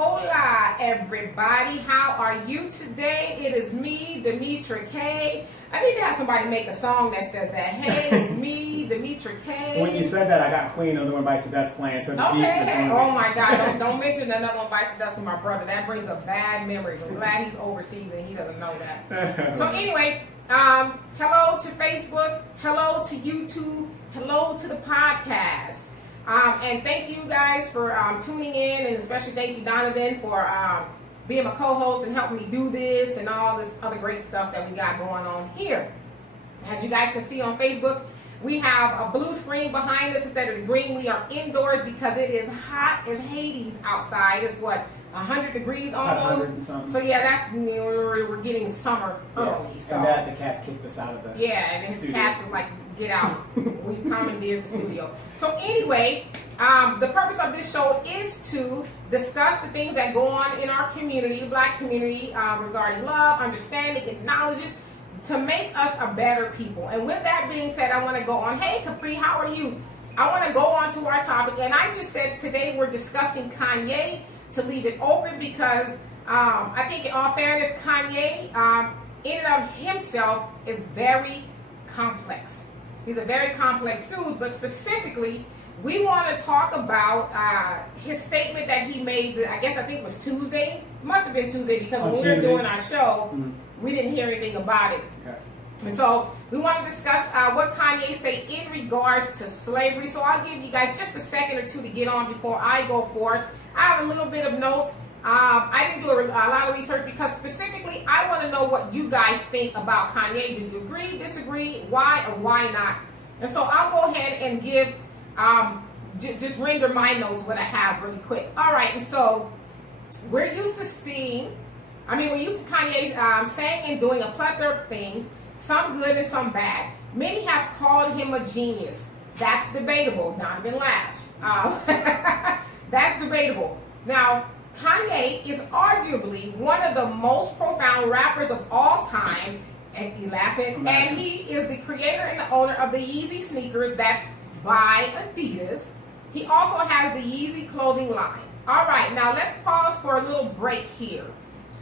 Hola, everybody. How are you today? It is me, Demetra K. I need to have somebody make a song that says that. Hey, it's me, Demetra K. When you said that, I got Queen of the One Bites the Dust playing. So okay. Oh my God! Don't mention another One Bites the Dust with my brother. That brings up bad memories. I'm glad he's overseas and he doesn't know that. So anyway, hello to Facebook. Hello to YouTube. Hello to the podcast. And thank you guys for tuning in, and especially thank you, Donovan, for being my co-host and helping me do this and all this other great stuff that we got going on here. As you guys can see on Facebook, we have a blue screen behind us instead of the green. We are indoors because it is hot as Hades outside. It's what, 100 degrees almost? So yeah, that's, we're getting summer early. So. And that the cats kicked us out of the and his cats was like, get out. We commandeered the studio. So anyway, the purpose of this show is to discuss the things that go on in our community, the Black community, regarding love, understanding, acknowledges, to make us a better people. And with that being said, I want to go on. Hey, Capri, how are you? I want to go on to our topic. And I just said today we're discussing Kanye, to leave it open because I think in all fairness, Kanye, in and of himself, is very complex. He's a very complex dude, but specifically, we want to talk about his statement that he made, I think it was Tuesday. It must have been Tuesday because when we were doing our show, we didn't hear anything about it. Okay. And so we want to discuss what Kanye say in regards to slavery. So I'll give you guys just a second or two to get on before I go forward. I have a little bit of notes. I didn't do a lot of research because specifically I want to know what you guys think about Kanye. Do you agree, disagree, why, or why not? And so I'll go ahead and give, just render my notes what I have really quick. All right, and so we're used to Kanye saying and doing a plethora of things, some good and some bad. Many have called him a genius. That's debatable. Donovan laughs. That's debatable. Now, Kanye is arguably one of the most profound rappers of all time, and you laughing, and he is the creator and the owner of the Yeezy sneakers, that's by Adidas. He also has the Yeezy clothing line. All right, now let's pause for a little break here.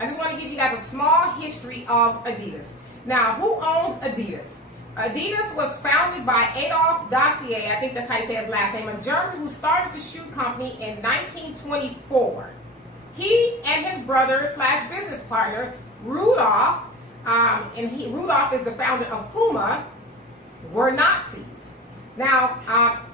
I just want to give you guys a small history of Adidas. Now, who owns Adidas? Adidas was founded by Adolf Dacier, I think that's how you say his last name, a German who started the shoe company in 1924. He and his brother / business partner, Rudolph, Rudolph is the founder of Puma, were Nazis. Now,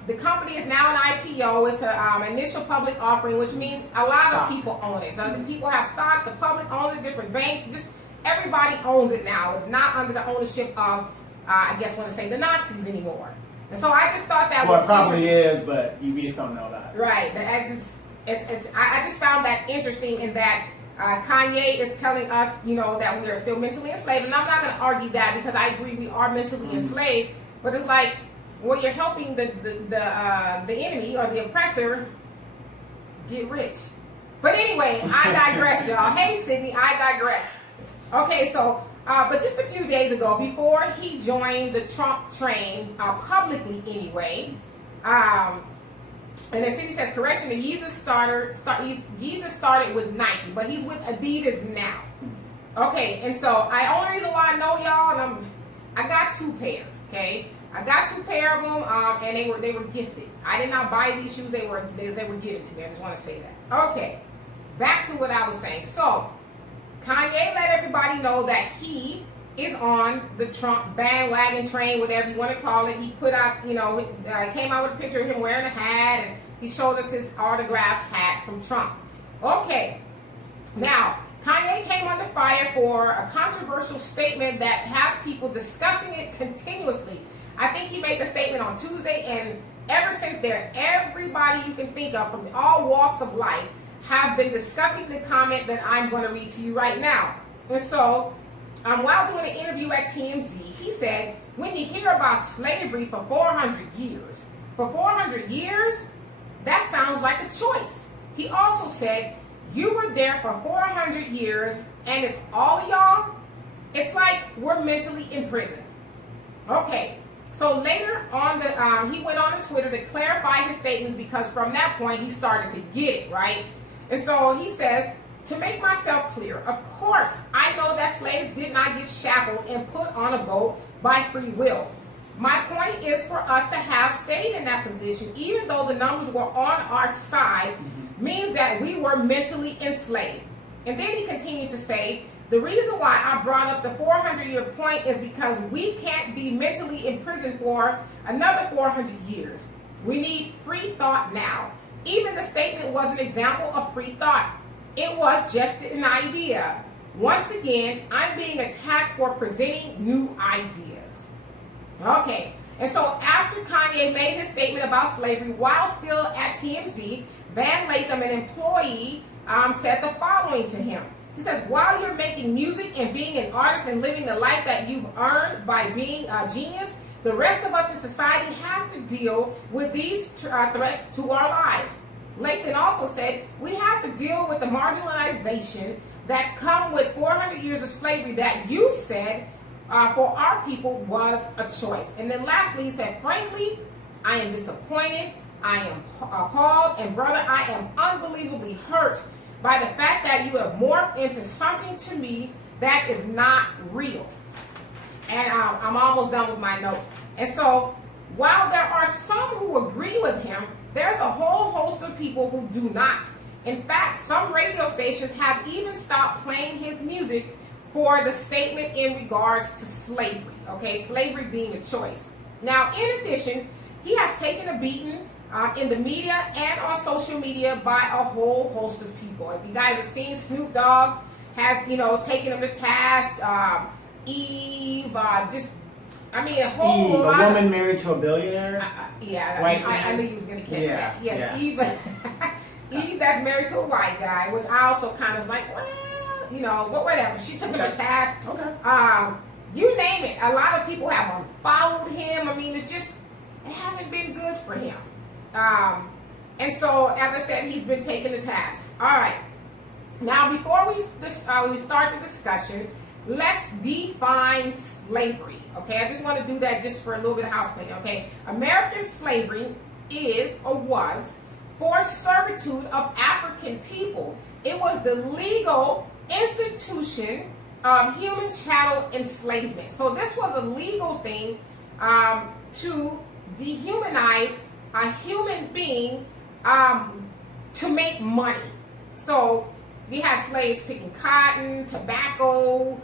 the company is now an IPO. It's an initial public offering, which means a lot of people own it. So the people have stock, the public owns it, different banks, just everybody owns it now. It's not under the ownership of, the Nazis anymore. And so I just thought that was it probably is, but you just don't know that. Right. I just found that interesting in that Kanye is telling us, that we are still mentally enslaved. And I'm not going to argue that because I agree we are mentally enslaved. But it's like, when you're helping the enemy or the oppressor get rich. But anyway, I digress, y'all. Hey, Sydney, I digress. Okay, so, but just a few days ago, before he joined the Trump train, publicly anyway, and then Sydney says, correction, the Yeezus started with Nike, but he's with Adidas now. Okay, and so, only reason why I know y'all, and I got 2 pair, okay? I got 2 pair of them, and they were gifted. I did not buy these shoes; they were given to me. I just want to say that. Okay, back to what I was saying. So, Kanye let everybody know that he is on the Trump bandwagon train, whatever you want to call it. He put out, came out with a picture of him wearing a hat, and he showed us his autographed hat from Trump. Okay, now Kanye came under fire for a controversial statement that has people discussing it continuously. I think he made the statement on Tuesday, and ever since there, everybody you can think of from all walks of life have been discussing the comment that I'm going to read to you right now. And so, while doing an interview at TMZ, he said, when you hear about slavery for 400 years, that sounds like a choice. He also said, you were there for 400 years, and it's all of y'all? It's like we're mentally in prison. Okay. So later on, he went on to Twitter to clarify his statements because from that point he started to get it, right? And so he says, to make myself clear, of course, I know that slaves did not get shackled and put on a boat by free will. My point is for us to have stayed in that position, even though the numbers were on our side, means that we were mentally enslaved. And then he continued to say, the reason why I brought up the 400-year point is because we can't be mentally imprisoned for another 400 years. We need free thought now. Even the statement was an example of free thought. It was just an idea. Once again, I'm being attacked for presenting new ideas. Okay, and so after Kanye made his statement about slavery while still at TMZ, Van Latham, an employee, said the following to him. He says, while you're making music and being an artist and living the life that you've earned by being a genius, the rest of us in society have to deal with these threats to our lives. Latham also said, we have to deal with the marginalization that's come with 400 years of slavery that you said for our people was a choice. And then lastly, he said, frankly, I am disappointed, I am appalled, and brother, I am unbelievably hurt by the fact that you have morphed into something to me that is not real. And I'm almost done with my notes. And so, while there are some who agree with him, there's a whole host of people who do not. In fact, some radio stations have even stopped playing his music for the statement in regards to slavery. Okay, slavery being a choice. Now, in addition, he has taken a beating in the media and on social media by a whole host of people. If you guys have seen, Snoop Dogg has, taken him to task. Eve, a whole Eve, lot a woman married to a billionaire. I knew he was going to catch that. Yes, yeah. Eve that's married to a white guy, which I also kind of like, well, but whatever. She took him to task. Okay. You name it. A lot of people have unfollowed him. I mean, it hasn't been good for him. And so, as I said, he's been taken to task. All right. Now, before we start the discussion, let's define slavery. Okay, I just want to do that just for a little bit of house cleaning. Okay, American slavery is or was forced servitude of African people. It was the legal institution of human chattel enslavement. So this was a legal thing to dehumanize a human being to make money. So we had slaves picking cotton, tobacco,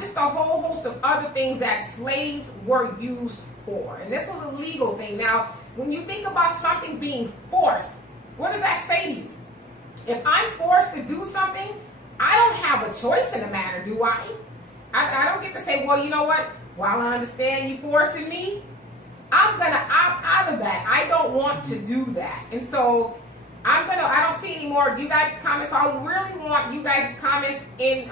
just a whole host of other things that slaves were used for. And this was a legal thing. Now, when you think about something being forced, what does that say to you? If I'm forced to do something, I don't have a choice in the matter, do I? I don't get to say, well, you know what? While I understand you forcing me, I'm going to opt out of that. I don't want to do that. And so I don't see any more of you guys' comments. So I really want you guys' comments in,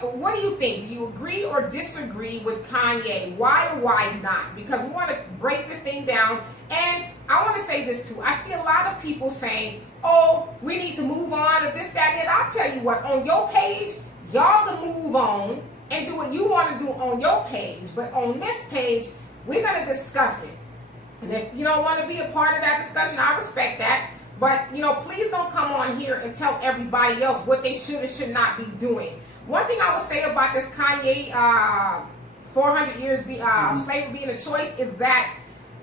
what do you think? Do you agree or disagree with Kanye? Why or why not? Because we want to break this thing down. And I want to say this too. I see a lot of people saying, oh, we need to move on or this, that, and I'll tell you what, on your page, y'all can move on and do what you want to do on your page. But on this page, we're going to discuss it. And if you don't want to be a part of that discussion, I respect that. But, please don't come on here and tell everybody else what they should and should not be doing. One thing I would say about this Kanye 400 years slavery being a choice is that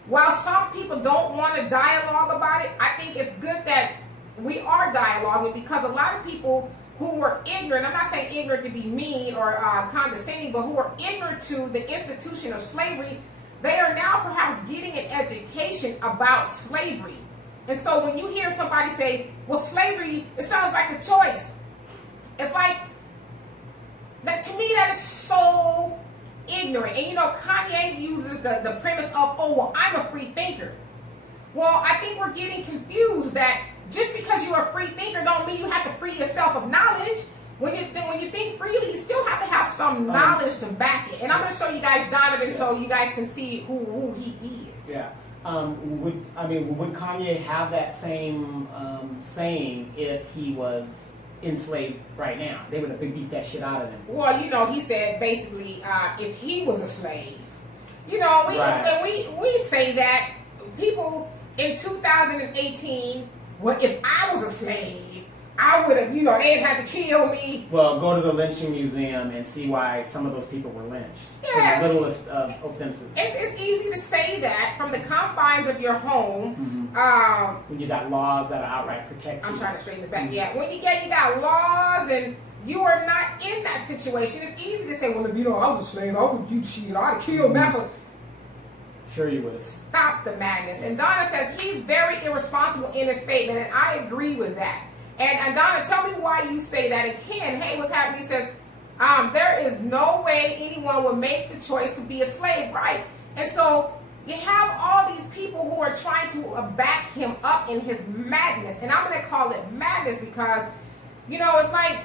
while some people don't want to dialogue about it, I think it's good that we are dialoguing, because a lot of people who were ignorant, I'm not saying ignorant to be mean or condescending, but who were ignorant to the institution of slavery, they are now perhaps getting an education about slavery. And so when you hear somebody say, well, slavery, it sounds like a choice. It's like, that to me, that is so ignorant. And Kanye uses the premise of, oh, well, I'm a free thinker. Well, I think we're getting confused that just because you're a free thinker don't mean you have to free yourself of knowledge. When you think freely, you still have to have some knowledge to back it. And I'm going to show you guys Donovan so you guys can see who he is. Yeah. Would Kanye have that same saying if he was enslaved right now? They would have beat that shit out of him. Well, he said basically if he was a slave. Right. we say that people in 2018 well, if I was a slave, I would have, they'd have to kill me. Well, go to the lynching museum and see why some of those people were lynched. Yes. For the littlest of offenses. It's easy to say that from the confines of your home. When you got laws that are outright protect you. I'm trying to straighten this back. Yeah, when you got laws and you are not in that situation, it's easy to say, well, if I was a slave, I would I'd have killed myself. Sure you would. Stop the madness. And Donna says he's very irresponsible in his statement, and I agree with that. And Donna, tell me why you say that. And Ken, hey, what's happening? He says, there is no way anyone would make the choice to be a slave, right? And so you have all these people who are trying to back him up in his madness. And I'm going to call it madness because, it's like,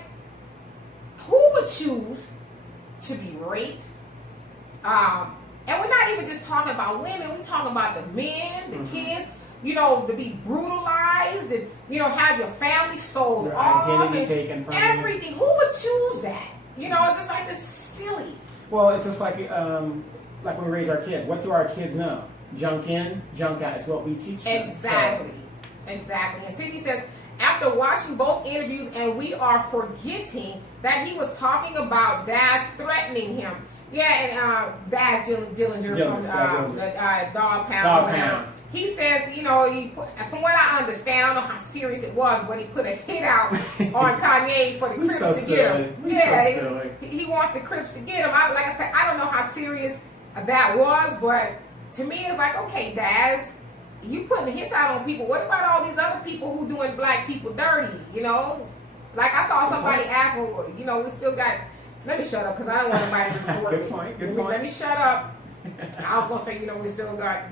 who would choose to be raped? And we're not even just talking about women. We're talking about the men, the kids, to be brutalized and, have your family sold Your off. identity taken from everything. you. Who would choose that? It's just like this silly. Well, it's just like when we raise our kids. What do our kids know? Junk in, junk out. It's what we teach them. Exactly. Exactly. And Cindy says, after watching both interviews, and we are forgetting that he was talking about Daz threatening him. Yeah, and Daz Dillinger from the Dog Pound. He says, from what I understand, I don't know how serious it was, but he put a hit out on Kanye for the Crips to get him. Yeah, he wants the Crips to get him. Like I said, I don't know how serious that was, but to me, it's like, okay, Daz, you putting hits out on people. What about all these other people who doing black people dirty? Like I saw somebody ask, well, we still got. Let me shut up because I don't want anybody to report me. Good point. Let me shut up. I was gonna say, we still got,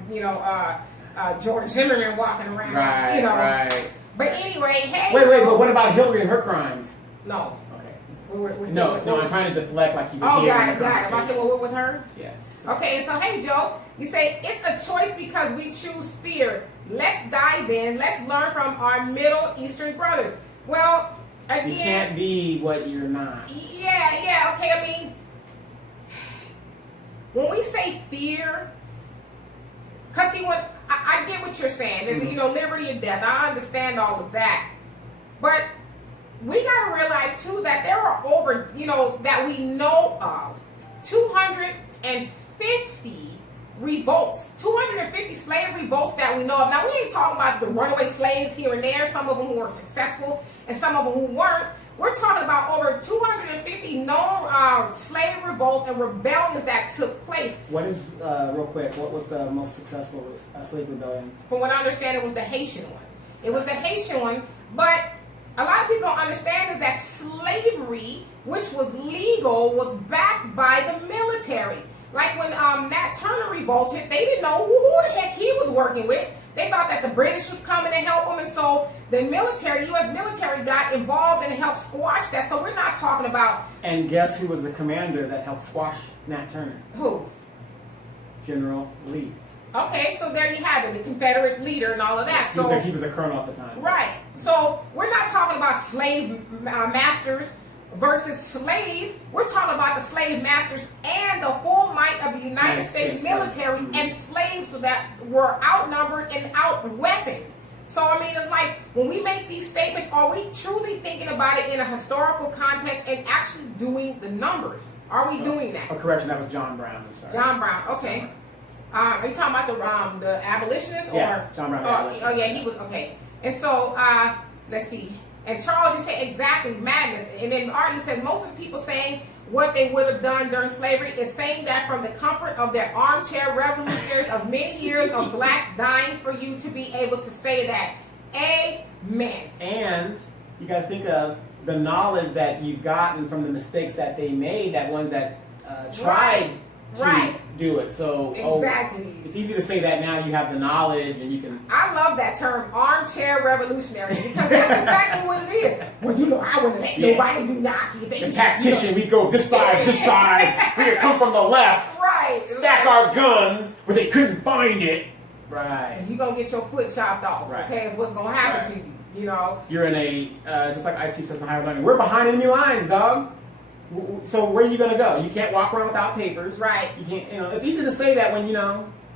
George Zimmerman walking around. Right, right. But anyway, hey. Wait, but what about Hillary and her crimes? No. Okay. We're still No, I'm trying to deflect like you were here. Got it. I said, well, we're with her? Yeah. Okay, so hey, Joe, you say, it's a choice because we choose fear. Let's dive in. Let's learn from our Middle Eastern brothers. Well, again. You can't be what you're not. Yeah, okay, I mean, when we say fear, because see, what I get what you're saying. There's, liberty and death. I understand all of that. But we got to realize, too, that there are over, that we know of, 250 revolts, 250 slave revolts that we know of. Now, we ain't talking about the runaway slaves here and there, some of them who were successful and some of them who weren't. We're talking about over 250 known slave revolts and rebellions that took place. What is, real quick, what was the most successful slave rebellion? From what I understand, it was the Haitian one. It was the Haitian one, but a lot of people don't understand is that slavery, which was legal, was backed by the military. Like when Nat Turner revolted, they didn't know who the heck he was working with. They thought that the British was coming to help them, and so the military, U.S. military, got involved and helped squash that. So we're not talking about... And guess who was the commander that helped squash Nat Turner? Who? General Lee. Okay, so there you have it, the Confederate leader and all of that. He was a colonel at the time. Right. So we're not talking about slave masters versus slaves. We're talking about the slave masters and the full might of the United States military and slaves that were outnumbered and outweaponed. So, I mean, it's like when we make these statements, are we truly thinking about it in a historical context and actually doing the numbers? Are we doing that? Oh, correction, that was John Brown. I'm sorry. John Brown, okay. Are you talking about the abolitionists? Yeah, John Brown, the abolitionist. Oh, yeah, he was, okay. And so, let's see. And Charles, you say exactly, madness. And then Art, you said most of the people saying what they would have done during slavery is saying that from the comfort of their armchair revolutionaries of many years of blacks dying for you to be able to say that. Amen. And you got to think of the knowledge that you've gotten from the mistakes that they made, that one that tried to do it. So exactly. It's easy to say that now you have the knowledge and you can... I love that term, armchair revolutionary, because that's exactly what it is. Well, I wouldn't let nobody do Nazi. The tactician, we go this side, this side. We could come from the left. Right. Stack our guns, but they couldn't find it. Right. And you're going to get your foot chopped off. Right. Okay, is what's going to happen to you, You're in a, just like Ice Cube says in Higher Learning, we're behind enemy lines, dog. So where are you going to go? You can't walk around without papers. Right. You can't, it's easy to say that when,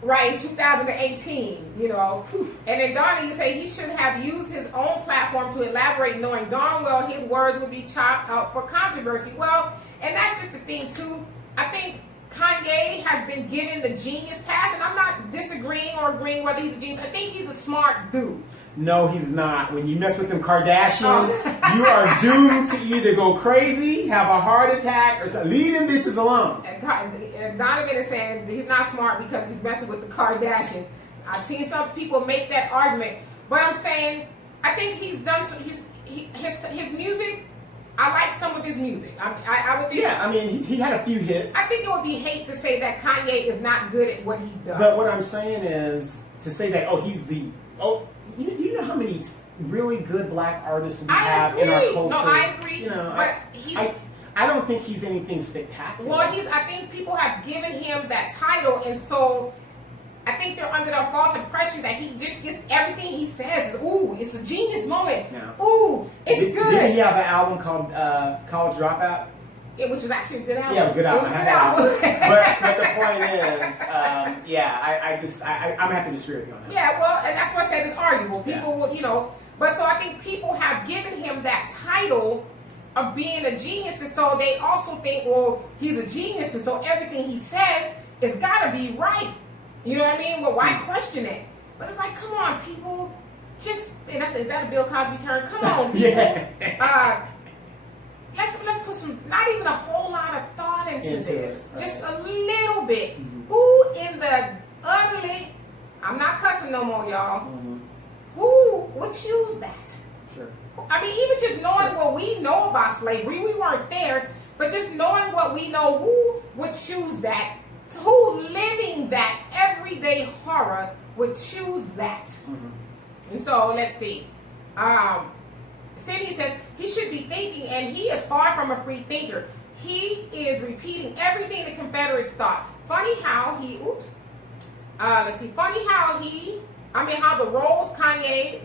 right, in 2018, you know. And then Donna, you say he should have used his own platform to elaborate, knowing darn well his words would be chopped up for controversy. Well, and that's just the thing, too. I think Kanye has been given the genius pass, and I'm not disagreeing or agreeing whether he's a genius. I think he's a smart dude. No, he's not. When you mess with them Kardashians, you are doomed to either go crazy, have a heart attack, or something. Leave them bitches alone. And Donovan is saying he's not smart because he's messing with the Kardashians. I've seen some people make that argument, but I'm saying I think he's done. His music. I like some of his music. I would think. Yeah, I mean, he had a few hits. I think it would be hate to say that Kanye is not good at what he does. But what I'm saying is to say that he's the do you know how many really good black artists we have in our culture? No, I agree. You know, but I don't think he's anything spectacular. Well, I think people have given him that title, and so I think they're under the false impression that he just gets everything he says. Ooh, it's a genius moment. Yeah. Ooh, it's good. Didn't he have an album called College Dropout? Which was actually a good album. Yeah, it was a good album. It was a good album. but the point is, I'm gonna have to disagree with you on that. Yeah, well, and that's what I said it's arguable. People will, you know, but so I think people have given him that title of being a genius, and so they also think, well, he's a genius, and so everything he says is gotta be right. You know what I mean? Well, why question it? But it's like, come on, people, just, and I said, is that a Bill Cosby term? Come on, people. Yeah. Let's put some, not even a whole lot of thought into this. Right. Just a little bit. Mm-hmm. Who in the utterly, I'm not cussing no more, y'all. Mm-hmm. Who would choose that? Sure. I mean, even just knowing what we know about slavery, we weren't there, but just knowing what we know, who would choose that? Who living that everyday horror would choose that? Mm-hmm. And so, let's see. Cindy says he should be thinking, and he is far from a free thinker. He is repeating everything the Confederates thought. Funny how he, how the roles Kanye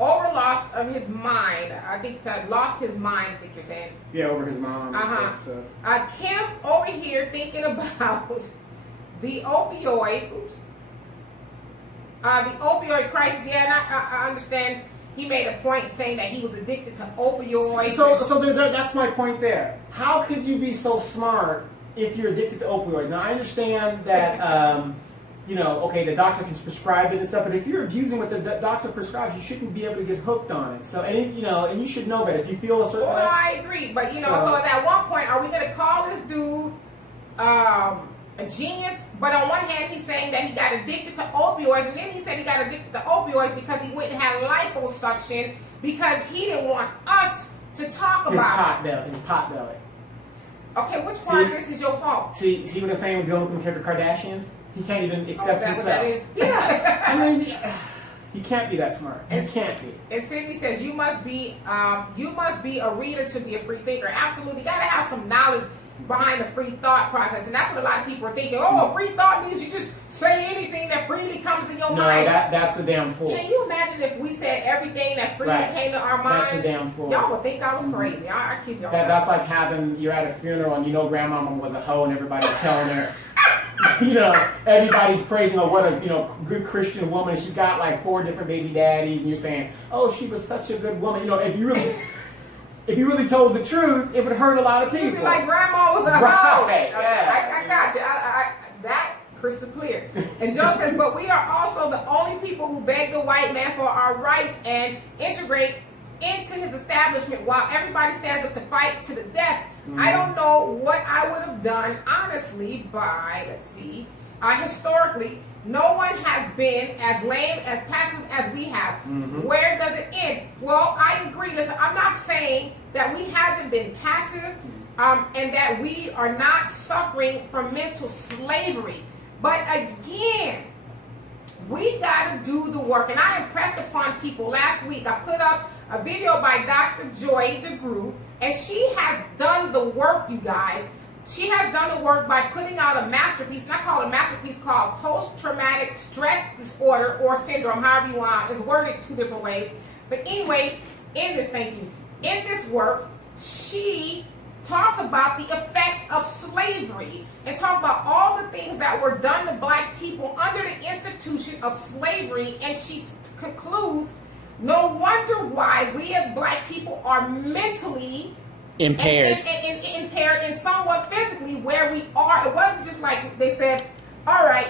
over lost of his mind. I think it's lost his mind, I think you're saying. Yeah, over his mom. So. Kim over here thinking about the opioid, the opioid crisis. Yeah, and I understand. He made a point saying that he was addicted to opioids. So that's my point there. How could you be so smart if you're addicted to opioids? Now, I understand that, the doctor can prescribe it and stuff, but if you're abusing what the doctor prescribes, you shouldn't be able to get hooked on it. So, and you should know that if you feel a certain way. Well, I agree, but, so at one point, are we going to call this dude a genius? But on one hand, he's saying that he got addicted to opioids, and then he said he got addicted to opioids because he went and had liposuction because he didn't want us to talk about his pot belly. Okay, which part of this is your fault? See what I'm saying with dealing with the Kardashians? He can't even accept himself. What that is? Yeah, I mean, he can't be that smart. He can't be. And Cindy says you must be a reader to be a free thinker. Absolutely, you got to have some knowledge behind the free thought process, and that's what a lot of people are thinking. Oh, free thought means you just say anything that freely comes to your mind. No, that's a damn fool. Can you imagine if we said everything that freely came to our minds? That's a damn fool. Y'all would think I was crazy. I kid y'all. That's like you're at a funeral and grandmama was a hoe and everybody's telling her, everybody's praising her what a good Christian woman. She's got like 4 different baby daddies, and you're saying, oh, she was such a good woman. If you really told the truth, it would hurt a lot of people. You'd be like, Grandma was a hoe. Yeah. I got you. That crystal clear. And Joe says, but we are also the only people who beg the white man for our rights and integrate into his establishment while everybody stands up to fight to the death. I don't know what I would have done, honestly, historically, no one has been as lame, as passive as we have. Mm-hmm. Where does it end? Well, I agree. Listen, I'm not saying that we haven't been passive and that we are not suffering from mental slavery. But again, we got to do the work. And I impressed upon people last week. I put up a video by Dr. Joy DeGroot, and she has done the work, you guys. She has done the work by putting out a masterpiece, and I call it a masterpiece, called Post-Traumatic Stress Disorder or Syndrome, however you want. It's worded 2 different ways. But anyway, in this work, she talks about the effects of slavery and talk about all the things that were done to black people under the institution of slavery. And she concludes, no wonder why we as black people are mentally impaired and impaired and somewhat physically where we are. It wasn't just like they said, all right,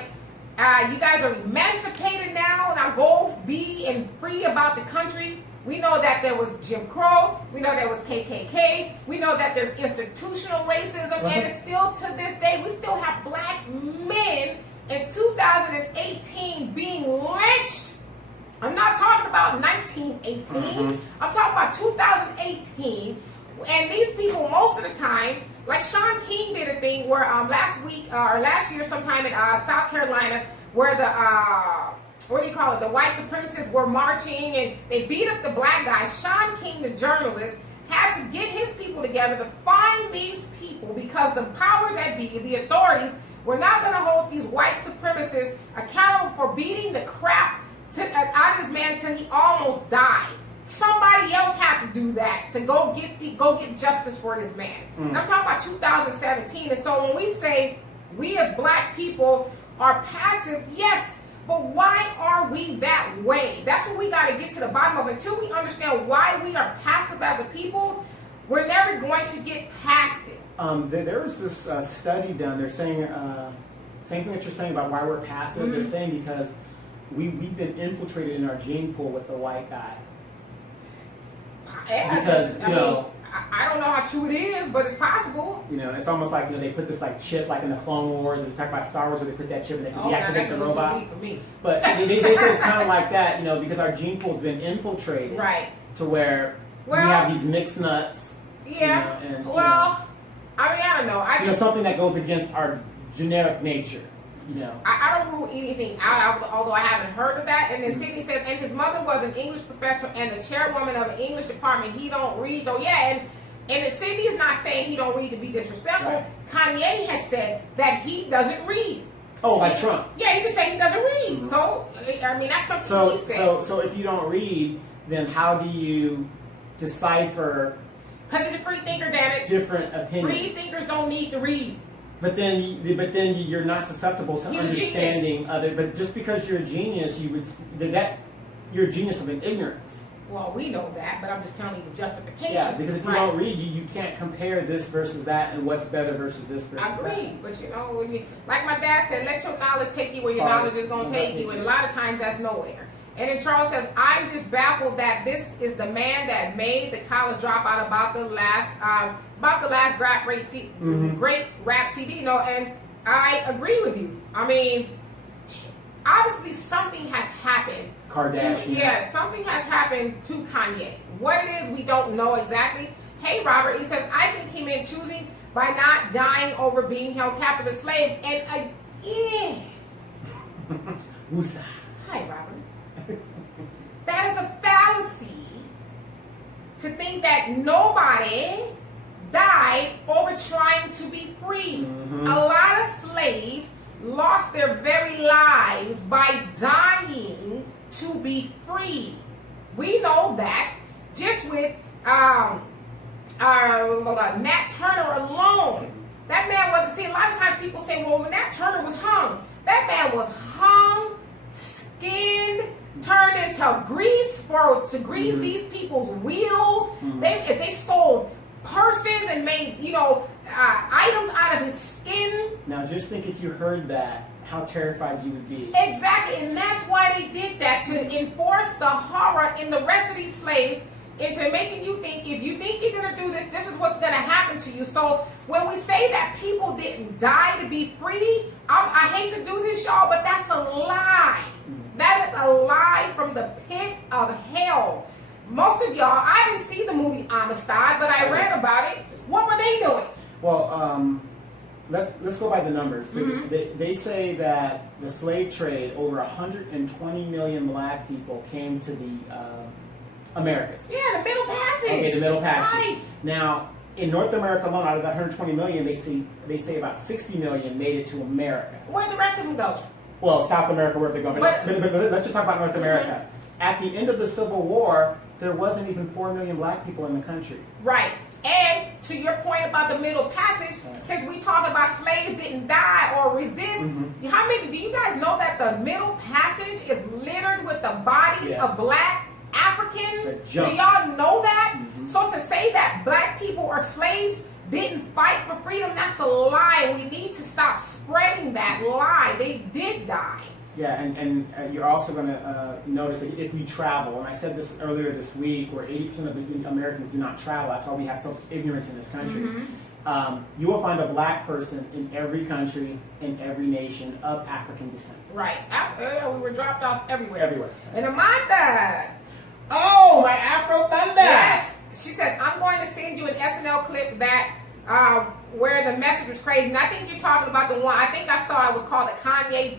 you guys are emancipated now go be and free about the country. We know that there was Jim Crow. We know there was KKK. We know that there's institutional racism. And it's still to this day, we still have black men in 2018 being lynched. I'm not talking about 1918. I'm talking about 2018. And these people, most of the time, like Sean King did a thing where last week or last year sometime in South Carolina, where the what do you call it? The white supremacists were marching and they beat up the black guys. Sean King, the journalist, had to get his people together to find these people because the powers that be, the authorities, were not going to hold these white supremacists accountable for beating the crap out of this man until he almost died. Somebody else had to do that to go get justice for this man. And I'm talking about 2017. And so when we say we as black people are passive, yes, but why are we that way? That's what we got to get to the bottom of. Until we understand why we are passive as a people, we're never going to get past it. There was this study done. They're saying same thing that you're saying about why we're passive. They're saying because we've been infiltrated in our gene pool with the white guy. Yeah, because I don't know how true it is, but it's possible. It's almost like they put this like chip like in the Clone Wars and talk about Star Wars where they put that chip and they can deactivate the robots. But they say it's kind of like that, because our gene pool's been infiltrated, right? To where we have these mixed nuts. Yeah. I don't know. I just, something that goes against our generic nature. I don't rule anything out, although I haven't heard of that. And then Sidney says, and his mother was an English professor and the chairwoman of an English department. He don't read, though. Yeah, and Sidney is not saying he don't read to be disrespectful. Right. Kanye has said that he doesn't read. Oh, like Trump. Yeah, he just said he doesn't read. So, that's something he said. So if you don't read, then how do you decipher? Because he's a free thinker, damn it. Different opinions. Free thinkers don't need to read. But then you're not susceptible to understanding other. But just because you're a genius, you're a genius of an ignorance. Well, we know that, but I'm just telling you the justification. Yeah, because if you don't read, you can't compare this versus that and what's better versus this versus that. I agree, but when like my dad said, let your knowledge take you where your knowledge is going to take you, and a lot of times that's nowhere. And then Charles says, I'm just baffled that this is the man that made the college dropout about the last great rap CD, and I agree with you. I mean, obviously something has happened. Kardashian. Something has happened to Kanye. What it is, we don't know exactly. Hey, Robert, he says, I think he meant choosing by not dying over being held captive as slaves. And again, Woosah. Hi, Robert. That is a fallacy to think that nobody died over trying to be free. A lot of slaves lost their very lives by dying to be free. We know that just with Nat Turner alone. That man wasn't seen. A lot of times people say, well, when Nat Turner was hung, that man was hung, skinned, turned into grease to grease these people's wheels. They sold purses and made items out of his skin. Now just think if you heard that, how terrified you would be. Exactly, and that's why they did that, to enforce the horror in the rest of these slaves into making you think, if you think you're going to do this, this is what's going to happen to you. So when we say that people didn't die to be free, I hate to do this, y'all, but that's a lie. That is a lie from the pit of hell. Most of y'all, I didn't see the movie Amistad, but I read about it. What were they doing? Well, let's go by the numbers. They say that the slave trade, over 120 million black people came to the Americas. Yeah, the Middle Passage. Okay, the Middle Passage. Right. Now, in North America alone, out of that 120 million, they say about 60 million made it to America. Where'd the rest of them go? Well, South America, where they're going. But let's just talk about North America. At the end of the Civil War, there wasn't even 4 million black people in the country. Right. And to your point about the Middle Passage, since we talk about slaves didn't die or resist, how many, do you guys know that the Middle Passage is littered with the bodies of black Africans? Do y'all know that? So to say that black people or slaves didn't fight for freedom, that's a lie. We need to stop spreading that lie. They did die. Yeah, and you're also going to notice that if we travel, and I said this earlier this week, where 80% of Americans do not travel, that's why we have such ignorance in this country. You will find a black person in every country, in every nation of African descent. Right. We were dropped off everywhere. Everywhere. And Amanda. Oh, my Afro Thunder. Yes. She says, I'm going to send you an SNL clip that where the message was crazy. And I think you're talking about the one, I think I saw it was called a Kanye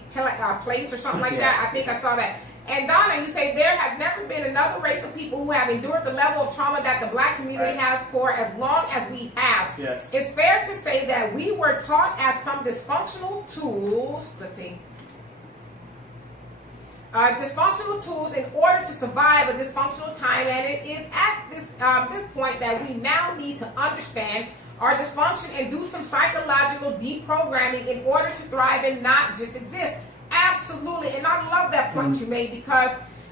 place or something like that. I think I saw that. And Donna, you say there has never been another race of people who have endured the level of trauma that the black community has for as long as we have. Yes. It's fair to say that we were taught as some dysfunctional tools, dysfunctional tools in order to survive a dysfunctional time, and it is at this point that we now need to understand our dysfunction and do some psychological deprogramming in order to thrive and not just exist. Absolutely, and I love that point you made, because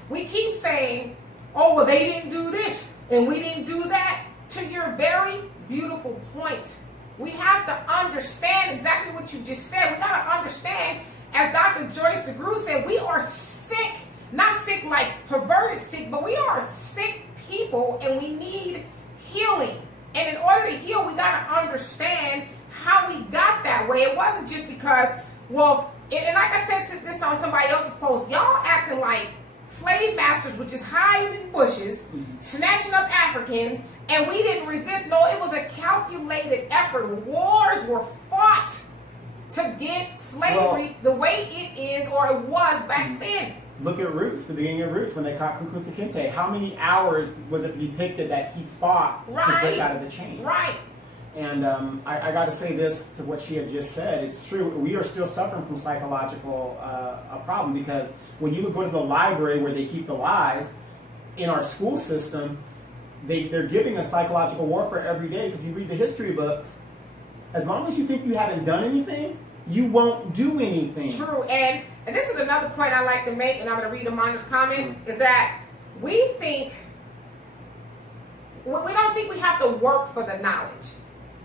we keep saying, oh, well, they didn't do this and we didn't do that. To your very beautiful point, we have to understand exactly what you just said. We got to understand, as Dr. Joyce DeGruy said, we are sick, not sick like perverted sick, but we are sick people and we need healing. And in order to heal, we got to understand how we got that way. It wasn't just because, well, and like I said this on somebody else's post, y'all acting like slave masters were just hiding in bushes, snatching up Africans, and we didn't resist. No, it was a calculated effort. Wars were fought to get slavery the way it is, or it was back then. Look at Roots, the beginning of Roots, when they caught Kunta Kinte. How many hours was it depicted that he fought to break out of the chains? Right. And I got to say this to what she had just said. It's true. We are still suffering from psychological a problem, because when you go to the library where they keep the lies, in our school system, they're giving us psychological warfare every day. Because you read the history books, as long as you think you haven't done anything, you won't do anything. True. And this is another point I like to make, and I'm going to read Amanda's comment, is that we don't think we have to work for the knowledge.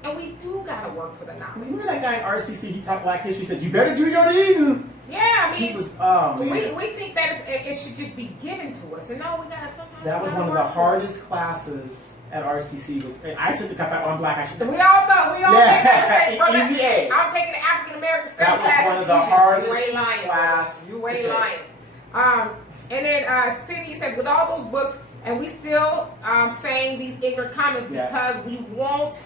And we do gotta work for the knowledge. Remember that guy in RCC, he taught Black History, said, you better do your reading. Yeah, I mean, he was, oh, man. We think that it should just be given to us. And no, we gotta sometimes. That was one of the hardest classes at RCC. I took the cut on Black. We all thought, we all made that mistake. Easy A. I'm taking the African American study class. That was one of the hardest classes. You ain't lying. And then Sydney said, with all those books, and we still saying these ignorant comments because we won't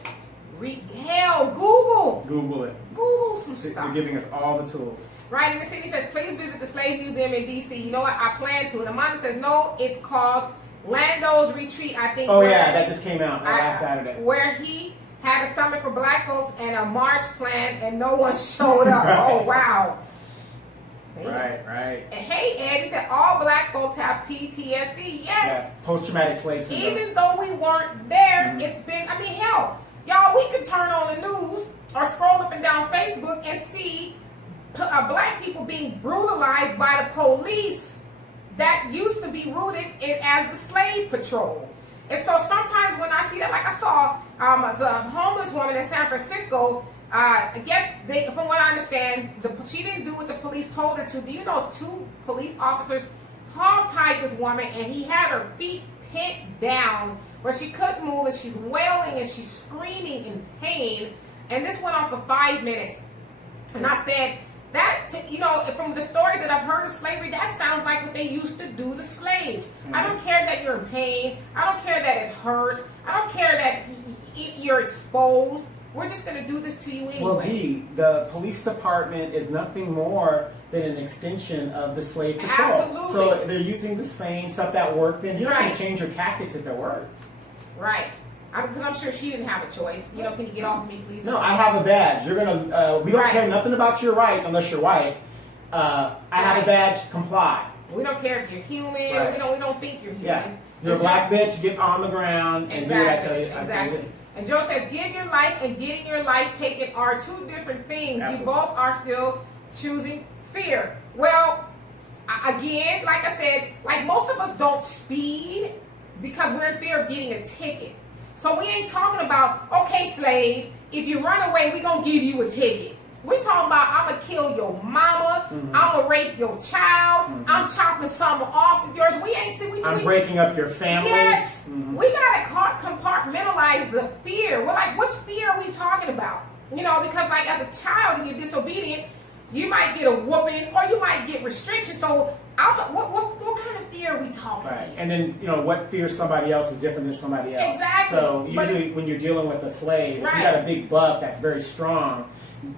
read. Hell, Google it. Google some stuff. They're giving us all the tools. Right, and the city says, please visit the Slave Museum in D.C. You know what? I plan to. And Amanda says, no, it's called Lando's Retreat, I think. Oh, yeah, that just came out last Saturday. Where he had a summit for black folks and a march planned, and no one showed up. Oh, wow. Right. And hey, Ed, he said all black folks have PTSD. Yes. Post-traumatic slave syndrome. Even though we weren't there, it's been, I mean, hell, y'all, we could turn on the news or scroll up and down Facebook and see black people being brutalized by the police that used to be rooted in as the slave patrol. And so sometimes when I see that, like I saw a homeless woman in San Francisco, I guess from what I understand, she didn't do what the police told her to. Do you know 2 police officers hog-tied this woman, and he had her feet pinned down where she couldn't move, and she's wailing and she's screaming in pain. And this went on for 5 minutes. And I said, from the stories that I've heard of slavery, that sounds like what they used to do to slaves. I don't care that you're in pain. I don't care that it hurts. I don't care that you're exposed. We're just going to do this to you anyway. Well, the police department is nothing more than an extension of the slave patrol. Absolutely. So they're using the same stuff that worked then. You're not going to change your tactics if it works. Right. Because I'm sure she didn't have a choice. You know, can you get off of me, please? No, I have a badge. You're going to, we don't care nothing about your rights unless you're white. I have a badge, comply. We don't care if you're human. We don't think you're human. Yeah. You're a black bitch, get on the ground and do what I tell you. Exactly. And Joe says, give your life and getting your life taken are two different things. Absolutely. You both are still choosing fear. Well, again, like I said, like most of us don't speed because we're in fear of getting a ticket. So we ain't talking about, okay, slave, if you run away, we're going to give you a ticket. We're talking about, I'm going to kill your mama, I'm going to rape your child, I'm chopping something off of yours. We ain't see, I'm breaking up your family. Yes, we got to compartmentalize the fear. We're like, which fear are we talking about? You know, because like as a child and you're disobedient, you might get a whooping or you might get restrictions. So what kind of fear are we talking about? Right. And then, you know, what fears somebody else is different than somebody else. Exactly. So usually when you're dealing with a slave, Right. if you got a big buck that's very strong,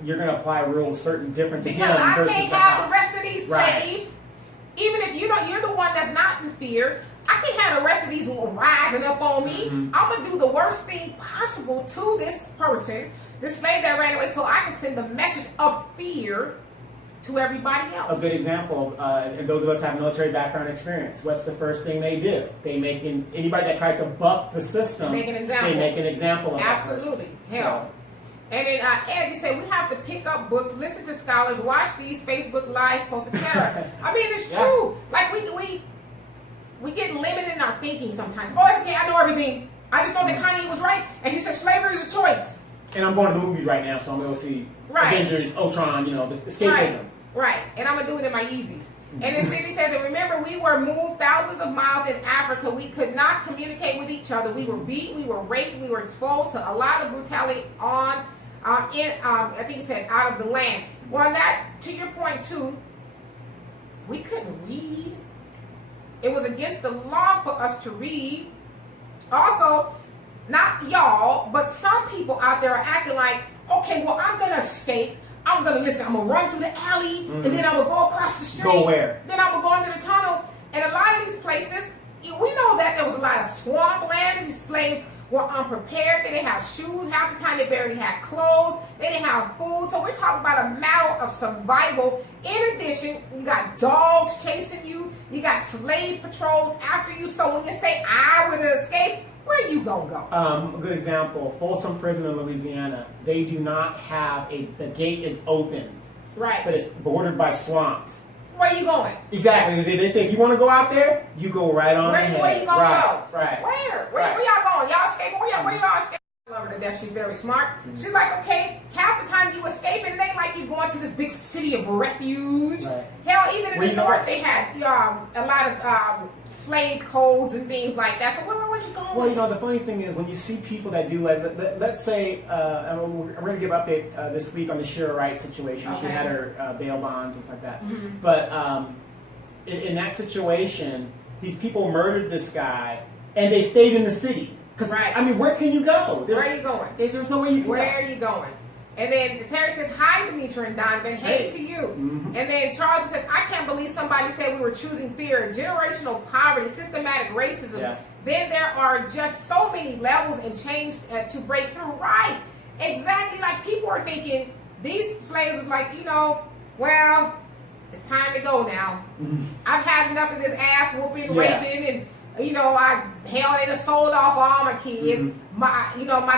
you're going to apply rules certain different to Because him I versus can't the have house. the rest of these Right. slaves, even if you're the one that's not in fear, I can't have the rest of these rising up on me. I'm going to do the worst thing possible to this person, this slave that ran away, so I can send the message of fear to everybody else. A good example, and those of us have military background experience, what's the first thing they do? They make anybody that tries to buck the system, Make an example. they make an example of Absolutely. that person. Hell. And then Ed, you say we have to pick up books, listen to scholars, watch these Facebook Live posts, etc. I mean, it's true. Like we get limited in our thinking sometimes. Oh, it's okay. I know everything. I just know that Kanye was right, and he said slavery is a choice. And I'm going to the movies right now, so I'm going to see Avengers, Ultron, you know, the escapism. Right. And I'm going to do it in my Yeezys. And then Cindy says, and remember, we were moved thousands of miles in Africa. We could not communicate with each other. We were beat, we were raped, we were exposed to a lot of brutality I think he said, out of the land. Well, that, to your point too, we couldn't read. It was against the law for us to read. Also, not y'all, but some people out there are acting like, okay, well, I'm going to escape. I'm going to run through the alley, and then I'm going to go across the street. Go where? Then I'm going to go into the tunnel. And a lot of these places, we know that there was a lot of swampland. These slaves were unprepared. They didn't have shoes. Half the time they barely had clothes. They didn't have food. So we're talking about a matter of survival. In addition, you got dogs chasing you. You got slave patrols after you. So when you say, I would escape, where are you going to go? A good example, Folsom Prison in Louisiana. They do not have the gate is open, Right. but it's bordered by swamps. Where are you going? Exactly. They say if you want to go out there, you go right on ahead. Where you going to go? Right. Where y'all going? Y'all escaping? Where y'all escaping? I love her to death. She's very smart. She's like, okay, half the time you escaping, it ain't like you going to this big city of refuge. Right. Hell, even in Where the you north, going? they had a lot of slave codes and things like that. So where you going? Well, you know, the funny thing is when you see people that do, let's say, and we're going to give an update this week on the Shira Wright situation. She Okay. had her bail bond, things like that. But in that situation, these people murdered this guy, and they stayed in the city. Because, Right. I mean, where can you go? Where are you going? There's no way you can Where go. are you going? And then Terry says, hi, Demetra and Donovan. Hey to you. And then Charles said, I can't believe somebody said we were choosing fear, generational poverty, systematic racism. Yeah. Then there are just so many levels and change to break through. Right. Exactly. Like people are thinking, these slaves was like, well, it's time to go now. I've had enough of this ass whooping, raping, and they done sold off all my kids. My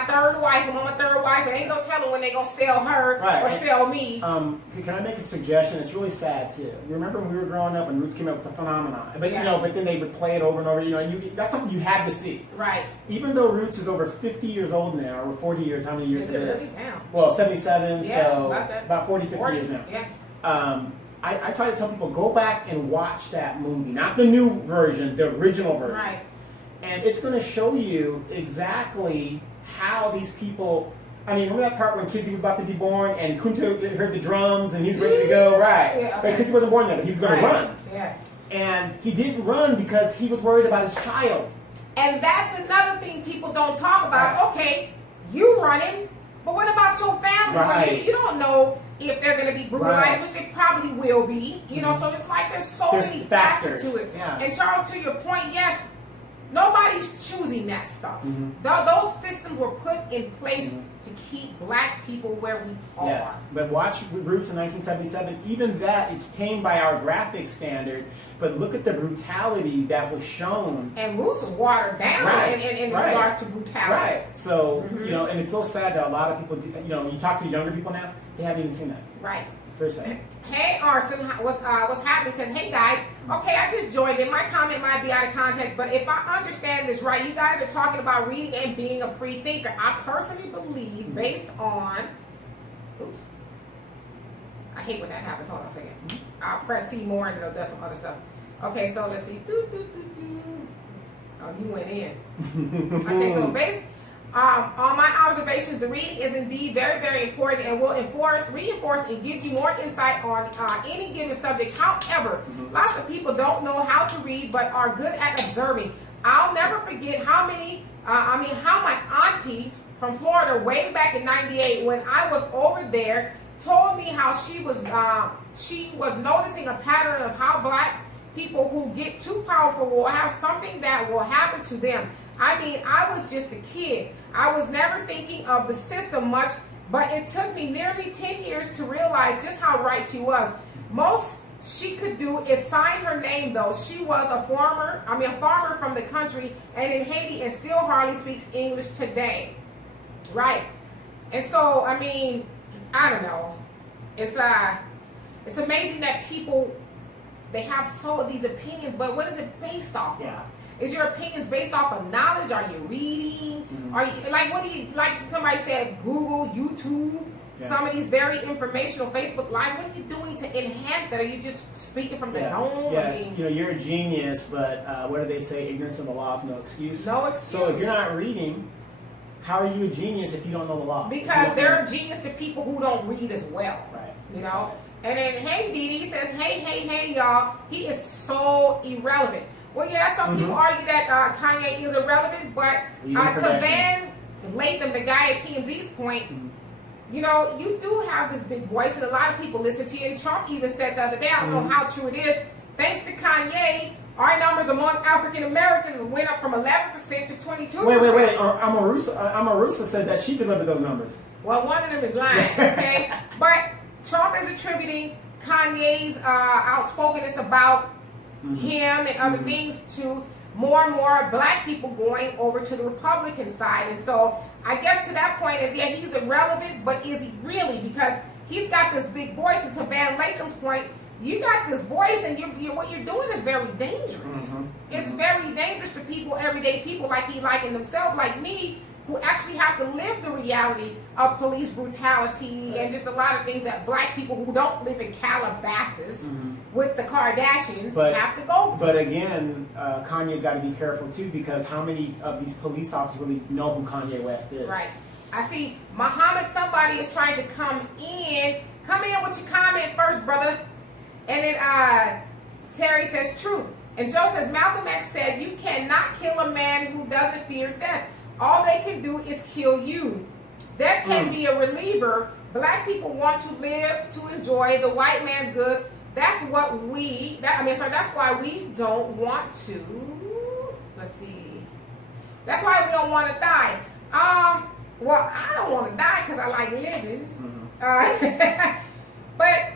third wife, I'm on my third wife, and ain't no telling when they gonna sell her or sell me. Can I make a suggestion? It's really sad too. You remember when we were growing up and Roots came up with a phenomenon, but but then they would play it over and over. That's something you had to see. Right. Even though Roots is over 50 years old now, or 40 years, how many years Is it it really? is? Damn. Well, 77, Yeah, so about that. about 40, 50 years now. Yeah. I try to tell people, go back and watch that movie. Not the new version, the original version. Right. And it's going to show you exactly how these people... I mean, remember that part when Kizzy was about to be born and Kunta heard the drums and he was ready to go? Right. Yeah, okay. But Kizzy wasn't born yet, but he was going to run. Yeah. And he didn't run because he was worried about his child. And that's another thing people don't talk about. Right. Okay, you running, but what about your family? Right. You don't know if they're going to be brutalized, which they probably will be. So it's like there's many facets to it. Yeah. And Charles, to your point, yes, Nobody's choosing that stuff. Those systems were put in place to keep black people where we are. Yes, but watch Roots in 1977. Even that, it's tamed by our graphic standard. But look at the brutality that was shown. And Roots was watered down in regards to brutality. Right. So you know, and it's so sad that a lot of people, you know, you talk to younger people now, they haven't even seen that. Right. It's very sad. Hey Arson, what's happening? Said, hey guys, okay, I just joined in. My comment might be out of context, but if I understand this right, you guys are talking about reading and being a free thinker. I personally believe, based on, oops, I hate when that happens. Hold on a second. I'll press C more and it'll do some other stuff. Okay, so let's see. Oh, you went in. Okay, so based on my observations, the reading is indeed very, very important and will reinforce, and give you more insight on any given subject. However, lots of people don't know how to read but are good at observing. I'll never forget how my auntie from Florida way back in '98, when I was over there, told me how she was noticing a pattern of how black people who get too powerful will have something that will happen to them. I mean, I was just a kid. I was never thinking of the system much, but it took me nearly 10 years to realize just how right she was. Most she could do is sign her name, though. She was a farmer from the country and in Haiti, and still hardly speaks English today. Right. And so, I mean, I don't know. It's amazing that people, they have these opinions, but what is it based off of? Is your opinions based off of knowledge? Are you reading? Are you like somebody said, Google, YouTube, some of these very informational Facebook Lives? What are you doing to enhance that? Are you just speaking from the dome? Yeah, I mean, you know, you're a genius, but what do they say? Ignorance of the law is no excuse. No excuse. So if you're not reading, how are you a genius if you don't know the law? Because they're a genius to people who don't read as well. Right. You know? And then, hey, Dee Dee says, hey, y'all, he is so irrelevant. Well, yeah, some people argue that Kanye is irrelevant, but to Van Latham, the guy at TMZ's point, you know, you do have this big voice, and a lot of people listen to you. And Trump even said the other day, I don't know how true it is, thanks to Kanye, our numbers among African Americans went up from 11% to 22%. Wait. Amarusa said that she delivered those numbers. Well, one of them is lying, okay? But Trump is attributing Kanye's outspokenness about him and other things to more and more black people going over to the Republican side. And so I guess to that point is, yeah, he's irrelevant, but is he really? Because he's got this big voice, and to Van Latham's point, you got this voice, and what you're doing is very dangerous. It's very dangerous to people, everyday people like he likened themselves, like me, who actually have to live the reality of police brutality and just a lot of things that black people who don't live in Calabasas with the Kardashians have to go through. But again, Kanye's got to be careful too, because how many of these police officers really know who Kanye West is? Right. I see Muhammad, somebody is trying to come in. Come in with your comment first, brother. And then Terry says, truth. And Joe says, Malcolm X said, you cannot kill a man who doesn't fear death. All they can do is kill you. Death can be a reliever. Black people want to live to enjoy the white man's goods. That's why we don't want to. Let's see. That's why we don't want to die. Well, I don't want to die because I like living. But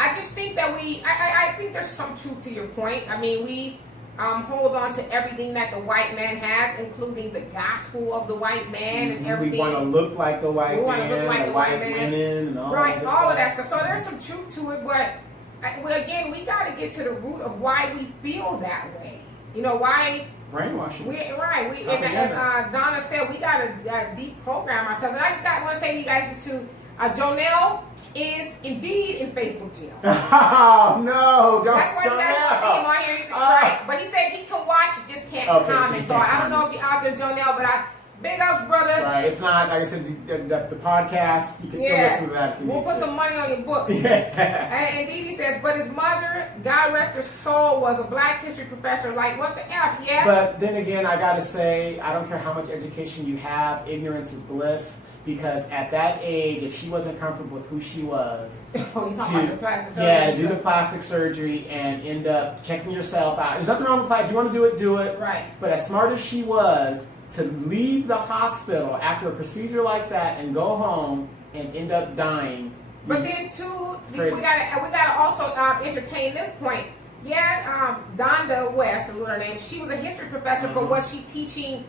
I just think that I think there's some truth to your point. I mean, we hold on to everything that the white man has, including the gospel of the white man and everything. We want to look like the white man, want to look like the white man, women, and all all of that stuff. So there's some truth to it, but again, we got to get to the root of why we feel that way. You know, why brainwashing. As Donna said, we got to deprogram ourselves. And I just want to say to you guys this too. Jonelle is indeed in Facebook jail. Oh no! That's why you guys don't see him on here. Right, but he said he can watch, he just can't comment. So I don't know if you're out there, Jonelle, but big ups, brother. Right. If not, like I said, the podcast, you can still listen to that. If you we'll put some money on your books. And Dee Dee says, but his mother, God rest her soul, was a black history professor. Like, what the F? Yeah. But then again, I gotta say, I don't care how much education you have, ignorance is bliss. because at that age, if she wasn't comfortable with who she was, Oh, you talking about the plastic surgery? yeah, do the plastic surgery and end up checking yourself out. There's nothing wrong with plastic. If you want to do it. Right. But as smart as she was, to leave the hospital after a procedure like that and go home and end up dying. But then too, we crazy. gotta also entertain this point. Yeah, Donda West is what her name. She was a history professor, but was she teaching?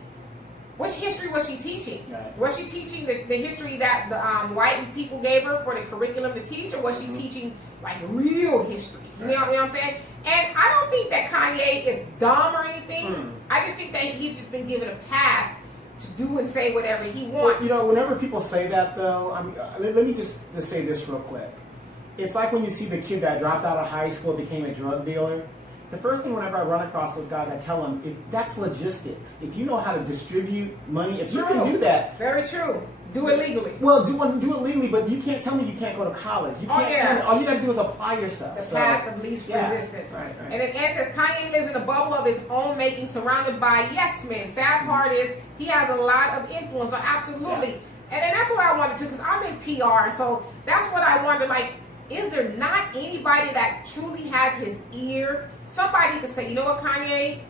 Which history was she teaching? Right. Was she teaching the history that the white people gave her for the curriculum to teach, or was she teaching like real history? You know what I'm saying? And I don't think that Kanye is dumb or anything. I just think that he's just been given a pass to do and say whatever he wants. You know, whenever people say that, though, let me just say this real quick. It's like when you see the kid that dropped out of high school, became a drug dealer. The first thing whenever I run across those guys, I tell them, that's logistics. If you know how to distribute money, if you can do that. Very true. Do it legally. Well, do it legally, but you can't tell me you can't go to college. You can't tell me, all you got to do is apply yourself. The path of least resistance. Right. And then Ed says, Kanye lives in a bubble of his own making, surrounded by yes men. Sad part is, he has a lot of influence. So absolutely. Yeah. And that's what I wanted to, because I'm in PR, and so that's what I wonder, like, is there not anybody that truly has his ear? Somebody can say, you know what, Kanye,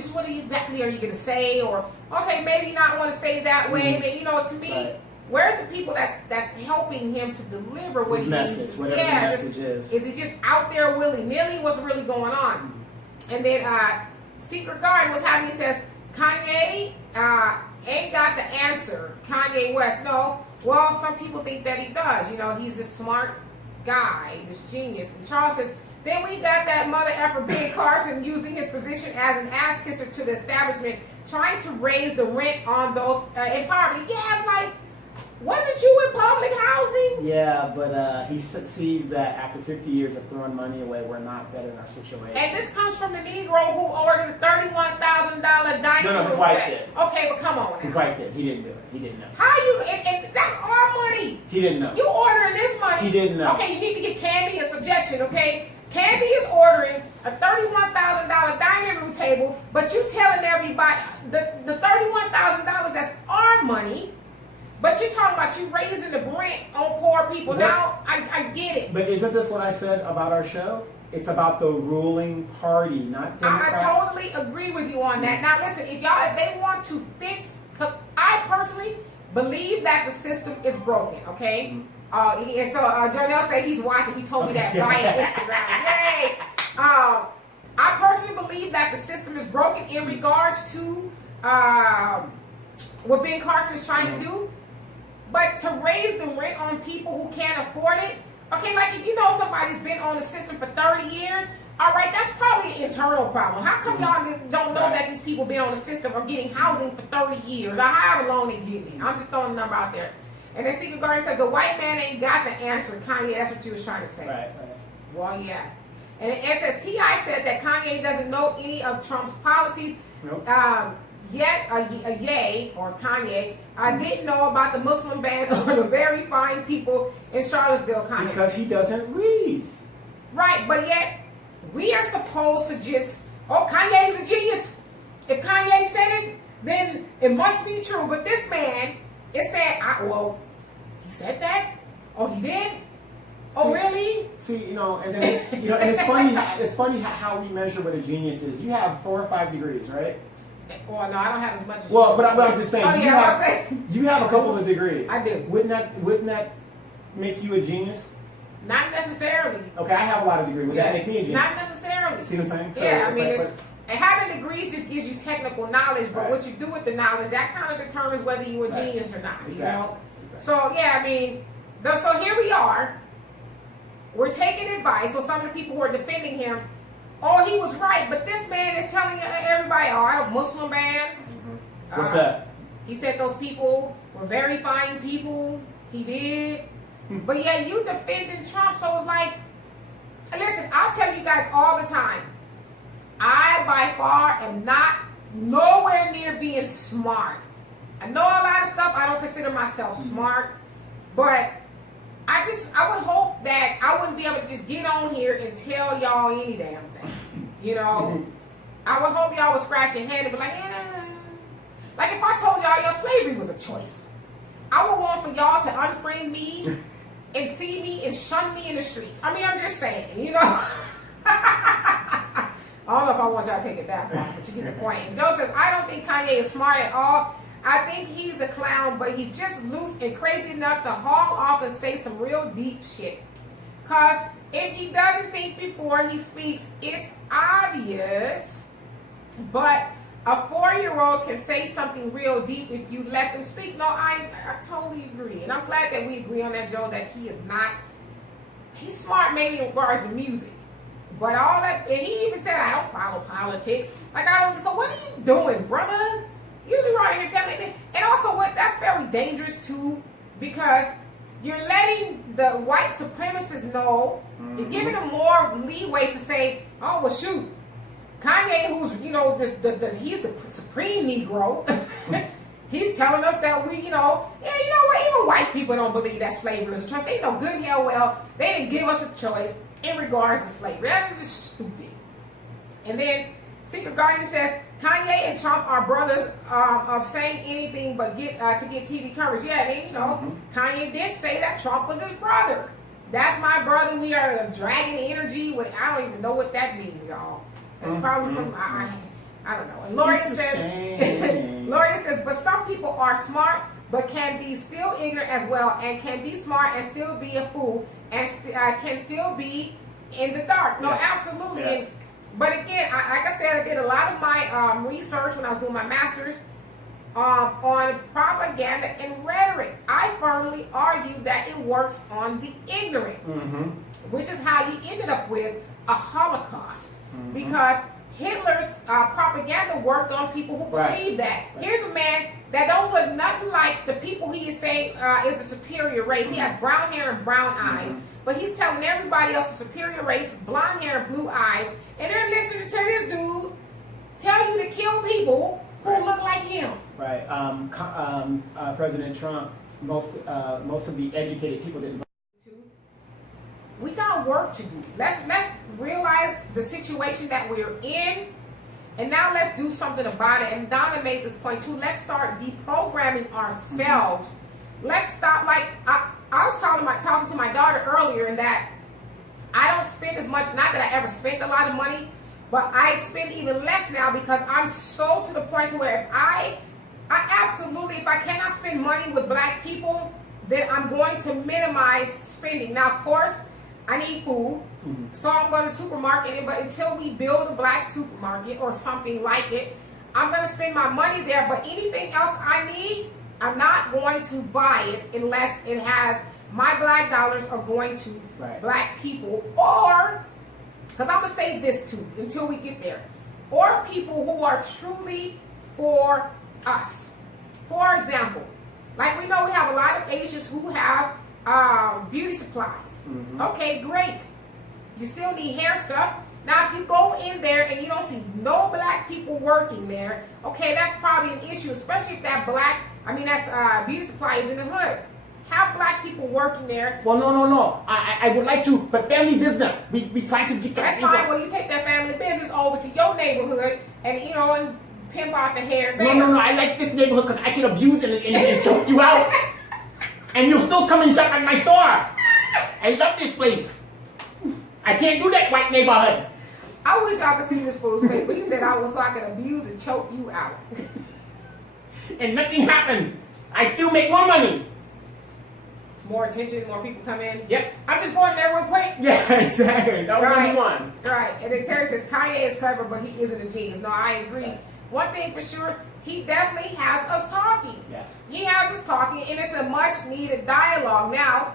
just what exactly are you going to say? Or, okay, maybe you not want to say it that way. But, you know, to me, where's the people that's helping him to deliver what he needs to say? Whatever the message is. Is it just out there willy-nilly? What's really going on? And then Secret Garden was having, he says, Kanye ain't got the answer. Kanye West, no. Well, some people think that he does. You know, he's a smart guy, this genius. And Charles says, then we got that mother effer Ben Carson using his position as an ass kisser to the establishment, trying to raise the rent on those in poverty. Yeah, it's like, wasn't you in public housing? Yeah, but he sees that after 50 years of throwing money away, we're not better in our situation. And this comes from the Negro who ordered a $31,000 dining room. No, his wife did. Okay, but come on now. His wife did. He didn't do it. He didn't know. How you, and that's our money. He didn't know. You ordering this money. He didn't know. Okay, you need to get Candy in subjection, okay? Candy is ordering a $31,000 dining room table, but you telling everybody, the $31,000, that's our money. But you're talking about you raising the rent on poor people. Now, I get it. But isn't this what I said about our show? It's about the ruling party, not Democrat. I totally agree with you on that. Now, listen, if they want to fix, I personally believe that the system is broken, okay? And so Jonelle said he's watching. He told me that via Instagram. Yay! I personally believe that the system is broken in regards to what Ben Carson is trying to do. But to raise the rent on people who can't afford it, okay, like if you know somebody's been on the system for 30 years, all right, that's probably an internal problem. How come y'all don't know that these people been on the system or getting housing for 30 years or however long they get it? I'm just throwing a number out there. And then Secret Garden says, the white man ain't got the answer. Kanye, that's what you was trying to say. Right. Well, yeah. And it says, T.I. said that Kanye doesn't know any of Trump's policies. Nope. Yet, Ye, or Kanye, I didn't know about the Muslim ban or the very fine people in Charlottesville, Kanye. Because he doesn't read. Right, but yet, we are supposed to just, Kanye's a genius. If Kanye said it, then it must be true. But this man is saying, he said that? Oh, he did? Oh, really? See, and then, and it's funny. It's funny how we measure what a genius is. You have 4 or 5 degrees, right? Well, no, I don't have as much as Well, but I'm just saying, you you have a couple of degrees. I do. Wouldn't that make you a genius? Not necessarily. Okay, I have a lot of degrees. Would that make me a genius? Not necessarily. See what I'm saying? So yeah, I mean, and having degrees just gives you technical knowledge, but what you do with the knowledge, that kind of determines whether you're a genius or not. Exactly. You know? Exactly. So, yeah, I mean, so here we are. We're taking advice. So some of the people who are defending him, he was right, but this man is telling everybody, I have a Muslim ban. What's that? He said those people were very fine people. He did. But yeah, you defending Trump, so it's like, listen, I'll tell you guys all the time, I by far am not nowhere near being smart. I know a lot of stuff. I don't consider myself smart, but I would hope that I wouldn't be able to just get on here and tell y'all any damn thing. I would hope y'all would scratch your head and be like, Like if I told y'all your slavery was a choice, I would want for y'all to unfriend me and see me and shun me in the streets. I mean, I'm just saying, you know. I don't know if I want y'all to take it that far, but you get the point. And Joe says, I don't think Kanye is smart at all. I think he's a clown, but he's just loose and crazy enough to haul off and say some real deep shit. Because if he doesn't think before he speaks, it's obvious. But a 4-year-old can say something real deep if you let them speak. No, I totally agree. And I'm glad that we agree on that, Joe, that he is not, he's smart maybe in regards to music. But all that, and he even said, I don't follow politics. Like, I don't, so what are you doing, brother? You be right here telling me. And also, that's very dangerous, too, because you're letting the white supremacists know, you're giving them more leeway to say, oh, well, shoot, Kanye, who's, you know, he's the supreme Negro, he's telling us that we, you know, yeah, you know what, even white people don't believe that slavery is a choice. They know good and hell well, they didn't give us a choice in regards to slavery. That is just stupid. And then Secret Guardian says, Kanye and Trump are brothers of saying anything but to get TV coverage. Yeah, and you know, Kanye did say that Trump was his brother. That's my brother. We are dragging energy with, I don't even know what that means, y'all. It's probably some, I don't know. And Gloria says, but some people are smart, but can be still ignorant as well, and can be smart and still be a fool, and can still be in the dark. No, absolutely. Yes. And, but again, like I said, I did a lot of my research when I was doing my master's on propaganda and rhetoric. I firmly argue that it works on the ignorant, which is how you ended up with a Holocaust. Because Hitler's propaganda worked on people who believe that. Here's a man that don't look nothing like the people he is saying is the superior race. He has brown hair and brown eyes. But he's telling everybody else the superior race, blonde hair and blue eyes. And they're listening to this dude tell you to kill people who look like him. Right. President Trump, most of the educated people didn't. We got work to do. Let's realize the situation that we're in, and now let's do something about it. And Donna made this point too. Let's start deprogramming ourselves. Let's stop. Like I was talking to my daughter earlier, in that I don't spend as much. Not that I ever spent a lot of money, but I spend even less now because I'm so to the point to where if I absolutely, if I cannot spend money with black people, then I'm going to minimize spending. Now, of course, I need food, so I'm going to the supermarket, but until we build a black supermarket or something like it, I'm going to spend my money there. But anything else I need, I'm not going to buy it unless it has my black dollars are going to black people, or, because I'm going to say this too, until we get there, or people who are truly for us. For example, like we know we have a lot of Asians who have beauty supplies. Okay, great. You still need hair stuff. Now, if you go in there and you don't see no black people working there, okay, that's probably an issue, especially if that that's beauty supply is in the hood. Have black people working there. Well, no. I would like to, but family business. We try to get That's fine. Well, you take that family business over to your neighborhood and, and pimp out the hair there. No. I like this neighborhood because I can abuse and choke you out. And you'll still come and shop at my store. I love this place. I can't do that white neighborhood. I wish y'all could see this fool's face, but he said I was so I could abuse and choke you out. And nothing happened. I still make more money. More attention, more people come in. Yep. I'm just going there real quick. Yeah, exactly. That was only one. Right. And then Terry says Kanye is clever, but he isn't a genius. No, I agree. Right. One thing for sure, he definitely has us talking. Yes. He has us talking, and it's a much needed dialogue. Now,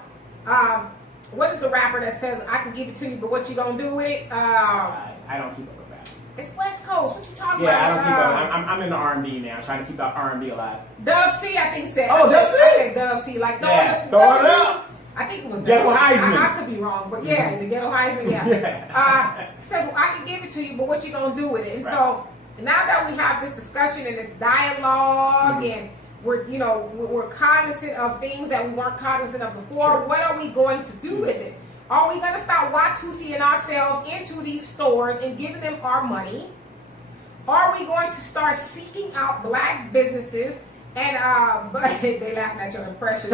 what is the rapper that says, I can give it to you, but what you gonna do with it? I don't keep up with that. It's West Coast. What you talking about? Yeah, I don't keep up. I'm in the R&B now, trying to keep that R&B alive. Dub C, I think said. Oh, Dub C? I said Dub C. Like, throw it up. I think it was Ghetto Heisman. I could be wrong, but yeah, the Ghetto Heisman, yeah. Said, well, I can give it to you, but what you gonna do with it? And so, now that we have this discussion and this dialogue, and we're cognizant of things that we weren't cognizant of before. What are we going to do with it? Are we going to start Watusiing ourselves into these stores and giving them our money? Are we going to start seeking out black businesses? And but they laughing at your impression.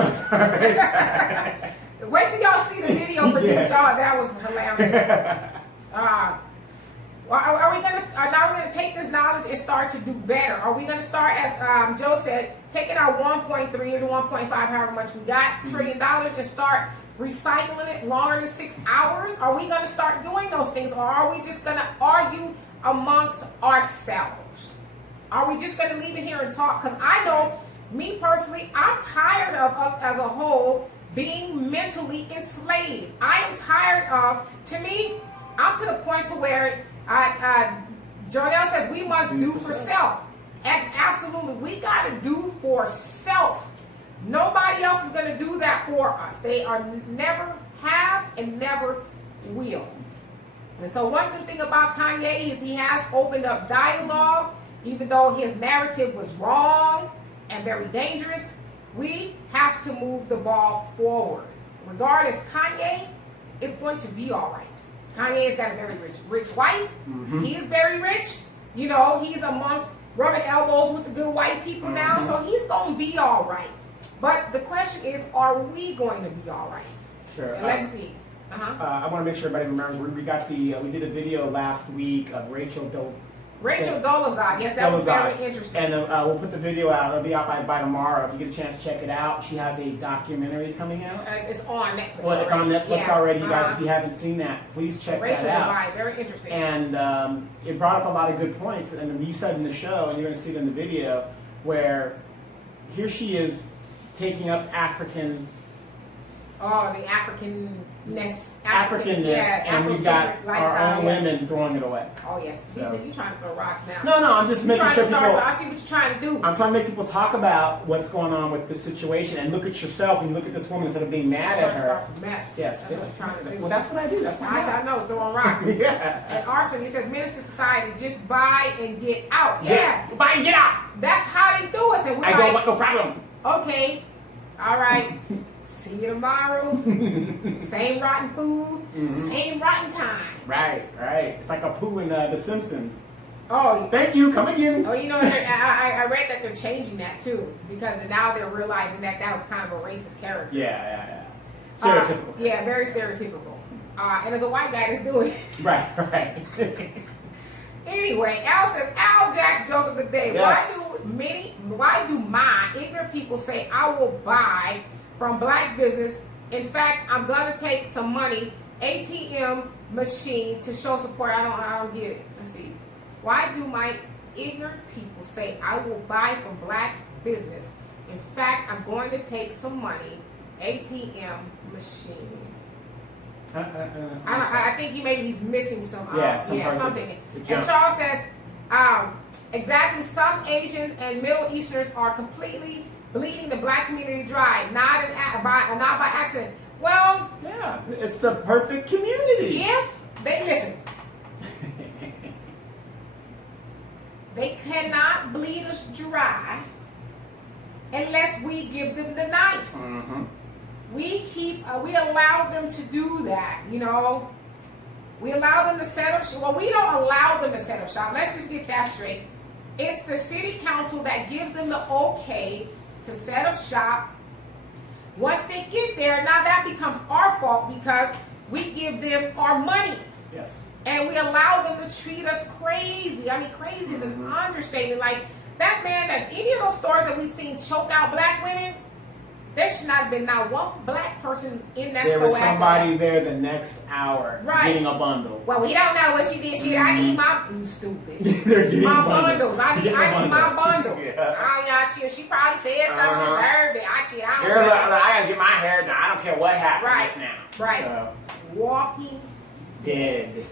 Wait till y'all see the video for this, y'all. That was hilarious. Are we gonna now? We're gonna take this knowledge and start to do better. Are we gonna start, as Joe said, taking our 1.3 or the 1.5, however much we got, $1 trillion, and start recycling it longer than 6 hours? Are we gonna start doing those things, or are we just gonna argue amongst ourselves? Are we just gonna leave it here and talk? Because I know, me personally, I'm tired of us as a whole being mentally enslaved. I am tired of. To me, I'm to the point to where Jonelle says we must do for self. And absolutely, we got to do for self. Nobody else is going to do that for us. They are never have and never will. And so one good thing about Kanye is he has opened up dialogue, even though his narrative was wrong and very dangerous. We have to move the ball forward. Regardless, Kanye is going to be all right. Kanye's got a very rich wife. Mm-hmm. He is very rich. You know, he's amongst rubbing elbows with the good white people now, so he's going to be all right. But the question is, are we going to be all right? Sure. And let's see. I want to make sure everybody remembers we got the we did a video last week of Rachel Dolezal. Yes, that was very interesting. And we'll put the video out. It'll be out by tomorrow. If you get a chance to check it out, she has a documentary coming out. It's on Netflix. Well, it's on Netflix already, you guys. If you haven't seen that, please check that out. Rachel, very interesting. And it brought up a lot of good points. And you said in the show, and you're going to see it in the video, where here she is taking up African. Oh, the Africanness, yeah, and we've got our own women throwing it away. Oh yes, so. You said you're trying to throw rocks now. No, I'm just making sure people. I see what you're trying to do. I'm trying to make people talk about what's going on with this situation and look at yourself and look at this woman instead of being mad at her. Start some mess. Yes, that's what it's trying to do. Well, that's what I do. That's what I know, throwing rocks. Yeah. And Arson, he says, Minister Society, just buy and get out. Yeah, buy and get out. That's how they do it. And we're I go, no problem. Okay, all right. See you tomorrow. Same rotten food, same rotten time. Right. It's like a poo in The Simpsons. Oh, thank you. Come again. Oh, you know, I read that they're changing that too, because now they're realizing that was kind of a racist character. Yeah. Stereotypical. Yeah, very stereotypical. And there's a white guy that's doing it. Right. Anyway, Al says, Al Jack's joke of the day. Yes. Why do my ignorant people say I will buy from black business? In fact, I'm gonna take some money, ATM machine, to show support. I don't get it. Let's see. Why do my ignorant people say I will buy from black business? In fact, I'm going to take some money, ATM machine. I think he's missing some. Something. And Charles says, exactly. Some Asians and Middle Easterners are completely bleeding the black community dry, not by accident. Well, yeah, it's the perfect community. If they listen, they cannot bleed us dry unless we give them the knife. Mm-hmm. We allow them to do that. You know, we allow them to set up. Well, we don't allow them to set up shop. Let's just get that straight. It's the city council that gives them the okay to set up shop. Once they get there, now that becomes our fault because we give them our money. Yes. And we allow them to treat us crazy. I mean, crazy is an understatement. Like that man at any of those stores that we've seen choke out black women, there should not have been not one black person in that store. There was somebody there the next hour getting a bundle. Well, we don't know what she did. I need my, you stupid. They're getting my bundles. I need my bundle. Yeah. She probably said something deserved it. I gotta get my hair done. I don't care what happens just now. Right. So. Walking dead.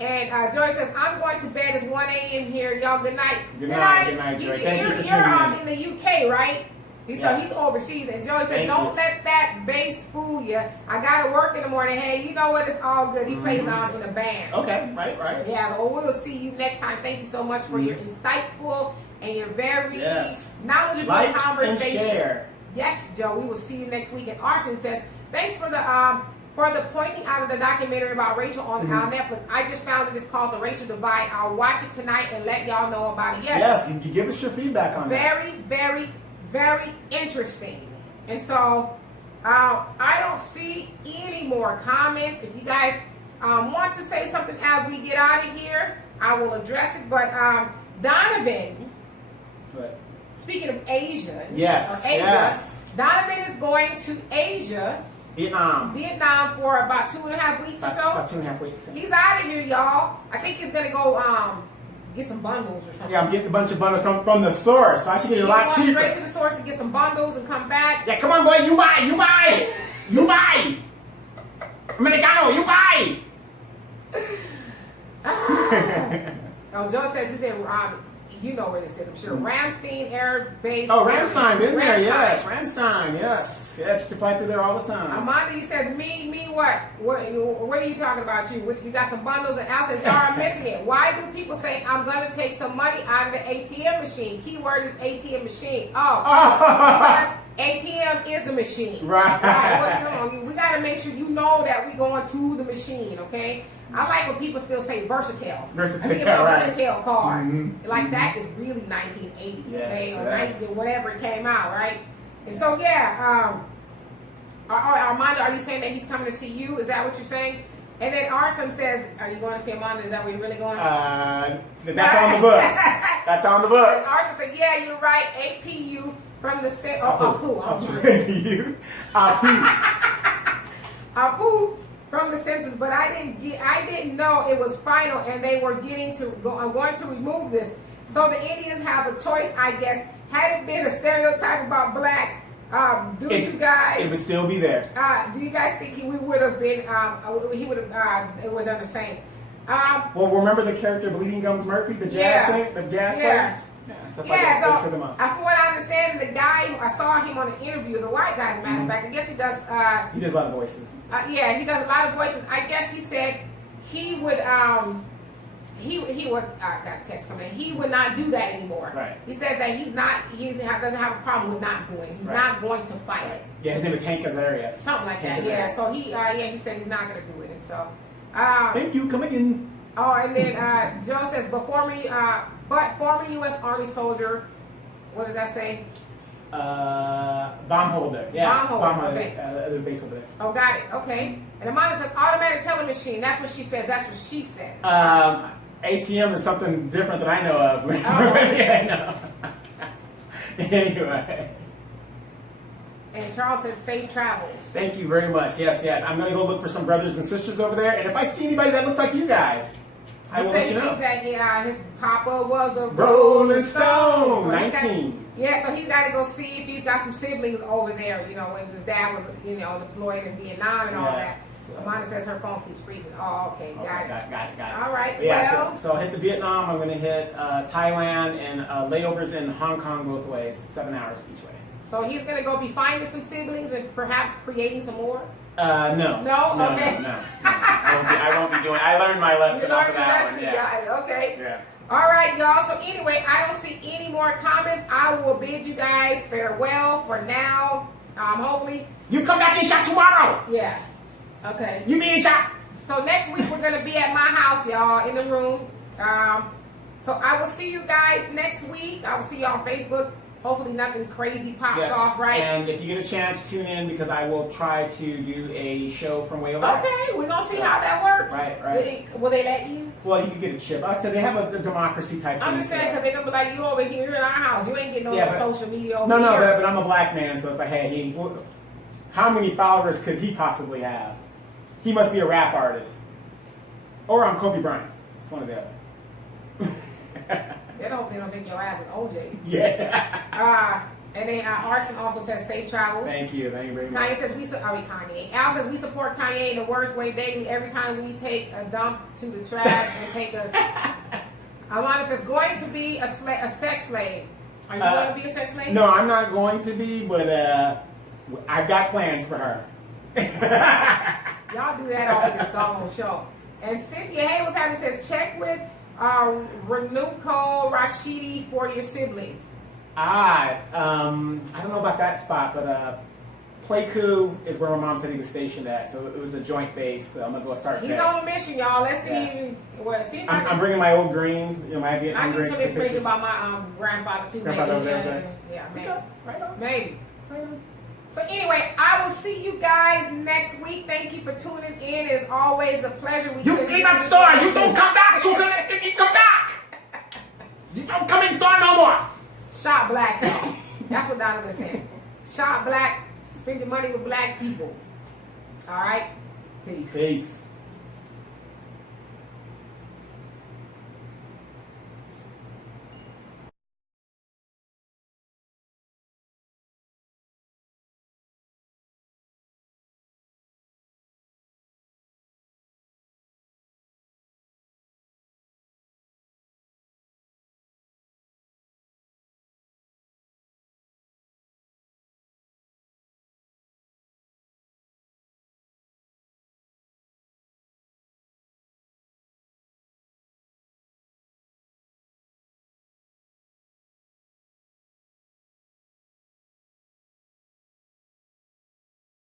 And Joy says, I'm going to bed. It's 1 a.m. here. Y'all, good night. Good night, Joy. Thank you for tuning in. You're in the UK, right? So he's overseas. And Joey says, don't let that bass fool you. I got to work in the morning. Hey, you know what? It's all good. He plays in a band. Okay, right. Yeah, well, we'll see you next time. Thank you so much for your insightful and your very knowledgeable conversation. And share. Yes, Joe. We will see you next week. And Arson says, thanks for the for the pointing out of the documentary about Rachel on Netflix. I just found it. It's called The Rachel Divide. I'll watch it tonight and let y'all know about it. Yes, you can give us your feedback on that. Very, very, very interesting. And so I don't see any more comments. If you guys want to say something as we get out of here, I will address it. But Donovan, speaking of Asia, Donovan is going to Asia, Vietnam for about 2.5 weeks or so. About 2.5 weeks. He's out of here, y'all. I think he's gonna go get some bundles or something. Yeah, I'm getting a bunch of bundles from the source, so I should get it a lot cheaper. Straight to the source to get some bundles and come back. Yeah, come on, boy, you buy. Americano, you buy. Oh, Joe says he's in. You know where this is, I'm sure. Ramstein Air Base. Oh, Ramstein, been there, yes. Ramstein, yes. Yes, you fly through there all the time. Amanda, you said, me what? What are you talking about, you? You got some bundles, and Al says, y'all are missing it. Why do people say, I'm going to take some money out of the ATM machine? Keyword is ATM machine. Because ATM is the machine. Right. We got to make sure you know that we're going to the machine, okay? I like when people still say Versatile. Versatile card. Like that is really 1980, okay? Or 19, whatever it came out, right? And so, Armando, are you saying that he's coming to see you? Is that what you're saying? And then Arson says, are you going to see Armando? Is that where you're really going? That's on the books. That's on the books. Arson said, yeah, you're right. APU from the set. Apu from the census, but I didn't know it was final, and they were getting to go. I'm going to remove this, so the Indians have a choice, I guess. Had it been a stereotype about blacks, you guys? It would still be there. Do you guys think we would have been? He would have. It would have done the same. Well, remember the character Bleeding Gums Murphy, the jazz player. So from what I understand, the guy, I saw him on an interview, is a white guy, as a matter of fact. I guess he does. He does a lot of voices. He does a lot of voices. I guess he said he would. He would. I got a text coming in. He would not do that anymore. Right. He said that he doesn't have a problem with not doing it. He's not going to fight it. Yeah, his name is Hank Azaria. Something like that. Yeah. So he said he's not going to do it. And so. Thank you. Come again. Oh, and then Joe says, but former U.S. Army soldier, what does that say? Bomb holder. Yeah. Bomb holder. Okay. Other base over there. Oh, got it. Okay. And Amanda says, automatic teller machine. That's what she says. That's what she said. ATM is something different that I know of. Yeah, I know. Anyway. And Charles says, safe travels. Thank you very much. Yes. I'm going to go look for some brothers and sisters over there. And if I see anybody that looks like you guys, I will let you know. His papa was a Rolling Stone. So 19. So he's got to go see if he's got some siblings over there, when his dad was, deployed in Vietnam and all that. Amanda says her phone keeps freezing. Oh, okay. Got it. All right. So I'll hit the Vietnam. I'm going to hit Thailand and layovers in Hong Kong both ways, 7 hours each way. So he's going to go be finding some siblings and perhaps creating some more? No. No? Okay. No. I won't be doing it. I learned my lesson off of that one. Yeah. Okay. Yeah. All right, y'all. So anyway, I don't see any more comments. I will bid you guys farewell for now. Hopefully. You come back and shot tomorrow. Yeah. Okay. You being shot. So next week we're going to be at my house, y'all, in the room. So I will see you guys next week. I will see y'all on Facebook. Hopefully nothing crazy pops off, right? And if you get a chance, tune in because I will try to do a show from way over there. Okay, we're going to see how that works. Right. Will they let you? Well, you can get a chip. Like I said, they have a democracy type thing. I'm just saying because they're going to be like, you over here in our house. You ain't getting no social media over here. No, but I'm a black man, so it's like, hey, how many followers could he possibly have? He must be a rap artist. Or I'm Kobe Bryant. It's one or the other. They don't think your ass is OJ. Yeah. And then Arson also says safe travels. Thank you very much. Kanye says Kanye. Al says we support Kanye in the worst way daily. Every time we take a dump to the trash and take a. Alana says going to be a sex slave. Are you going to be a sex slave? No, I'm not going to be, but I've got plans for her. Y'all do that off of this doggone show. And Cynthia Hayes having says check with Renuko Rashidi for your siblings. I don't know about that spot, but Pleiku is where my mom said he was stationed at, so it was a joint base. So I'm gonna go start He's there. on a mission, y'all. Let's see. Yeah. What? See, I'm bringing my old greens, my I Vietnam need greens. some for information pictures. about my grandfather too. Grandfather Maybe. over there, Yeah, maybe. Okay, right on. Maybe. Right on. So anyway, I will see you guys next week. Thank you for tuning in. It's always a pleasure. You leave that store. You don't come back. You come back. You don't come in store no more. Shop black, y'all. That's what Donovan said. Shop black. Spend your money with black people. All right. Peace. Peace.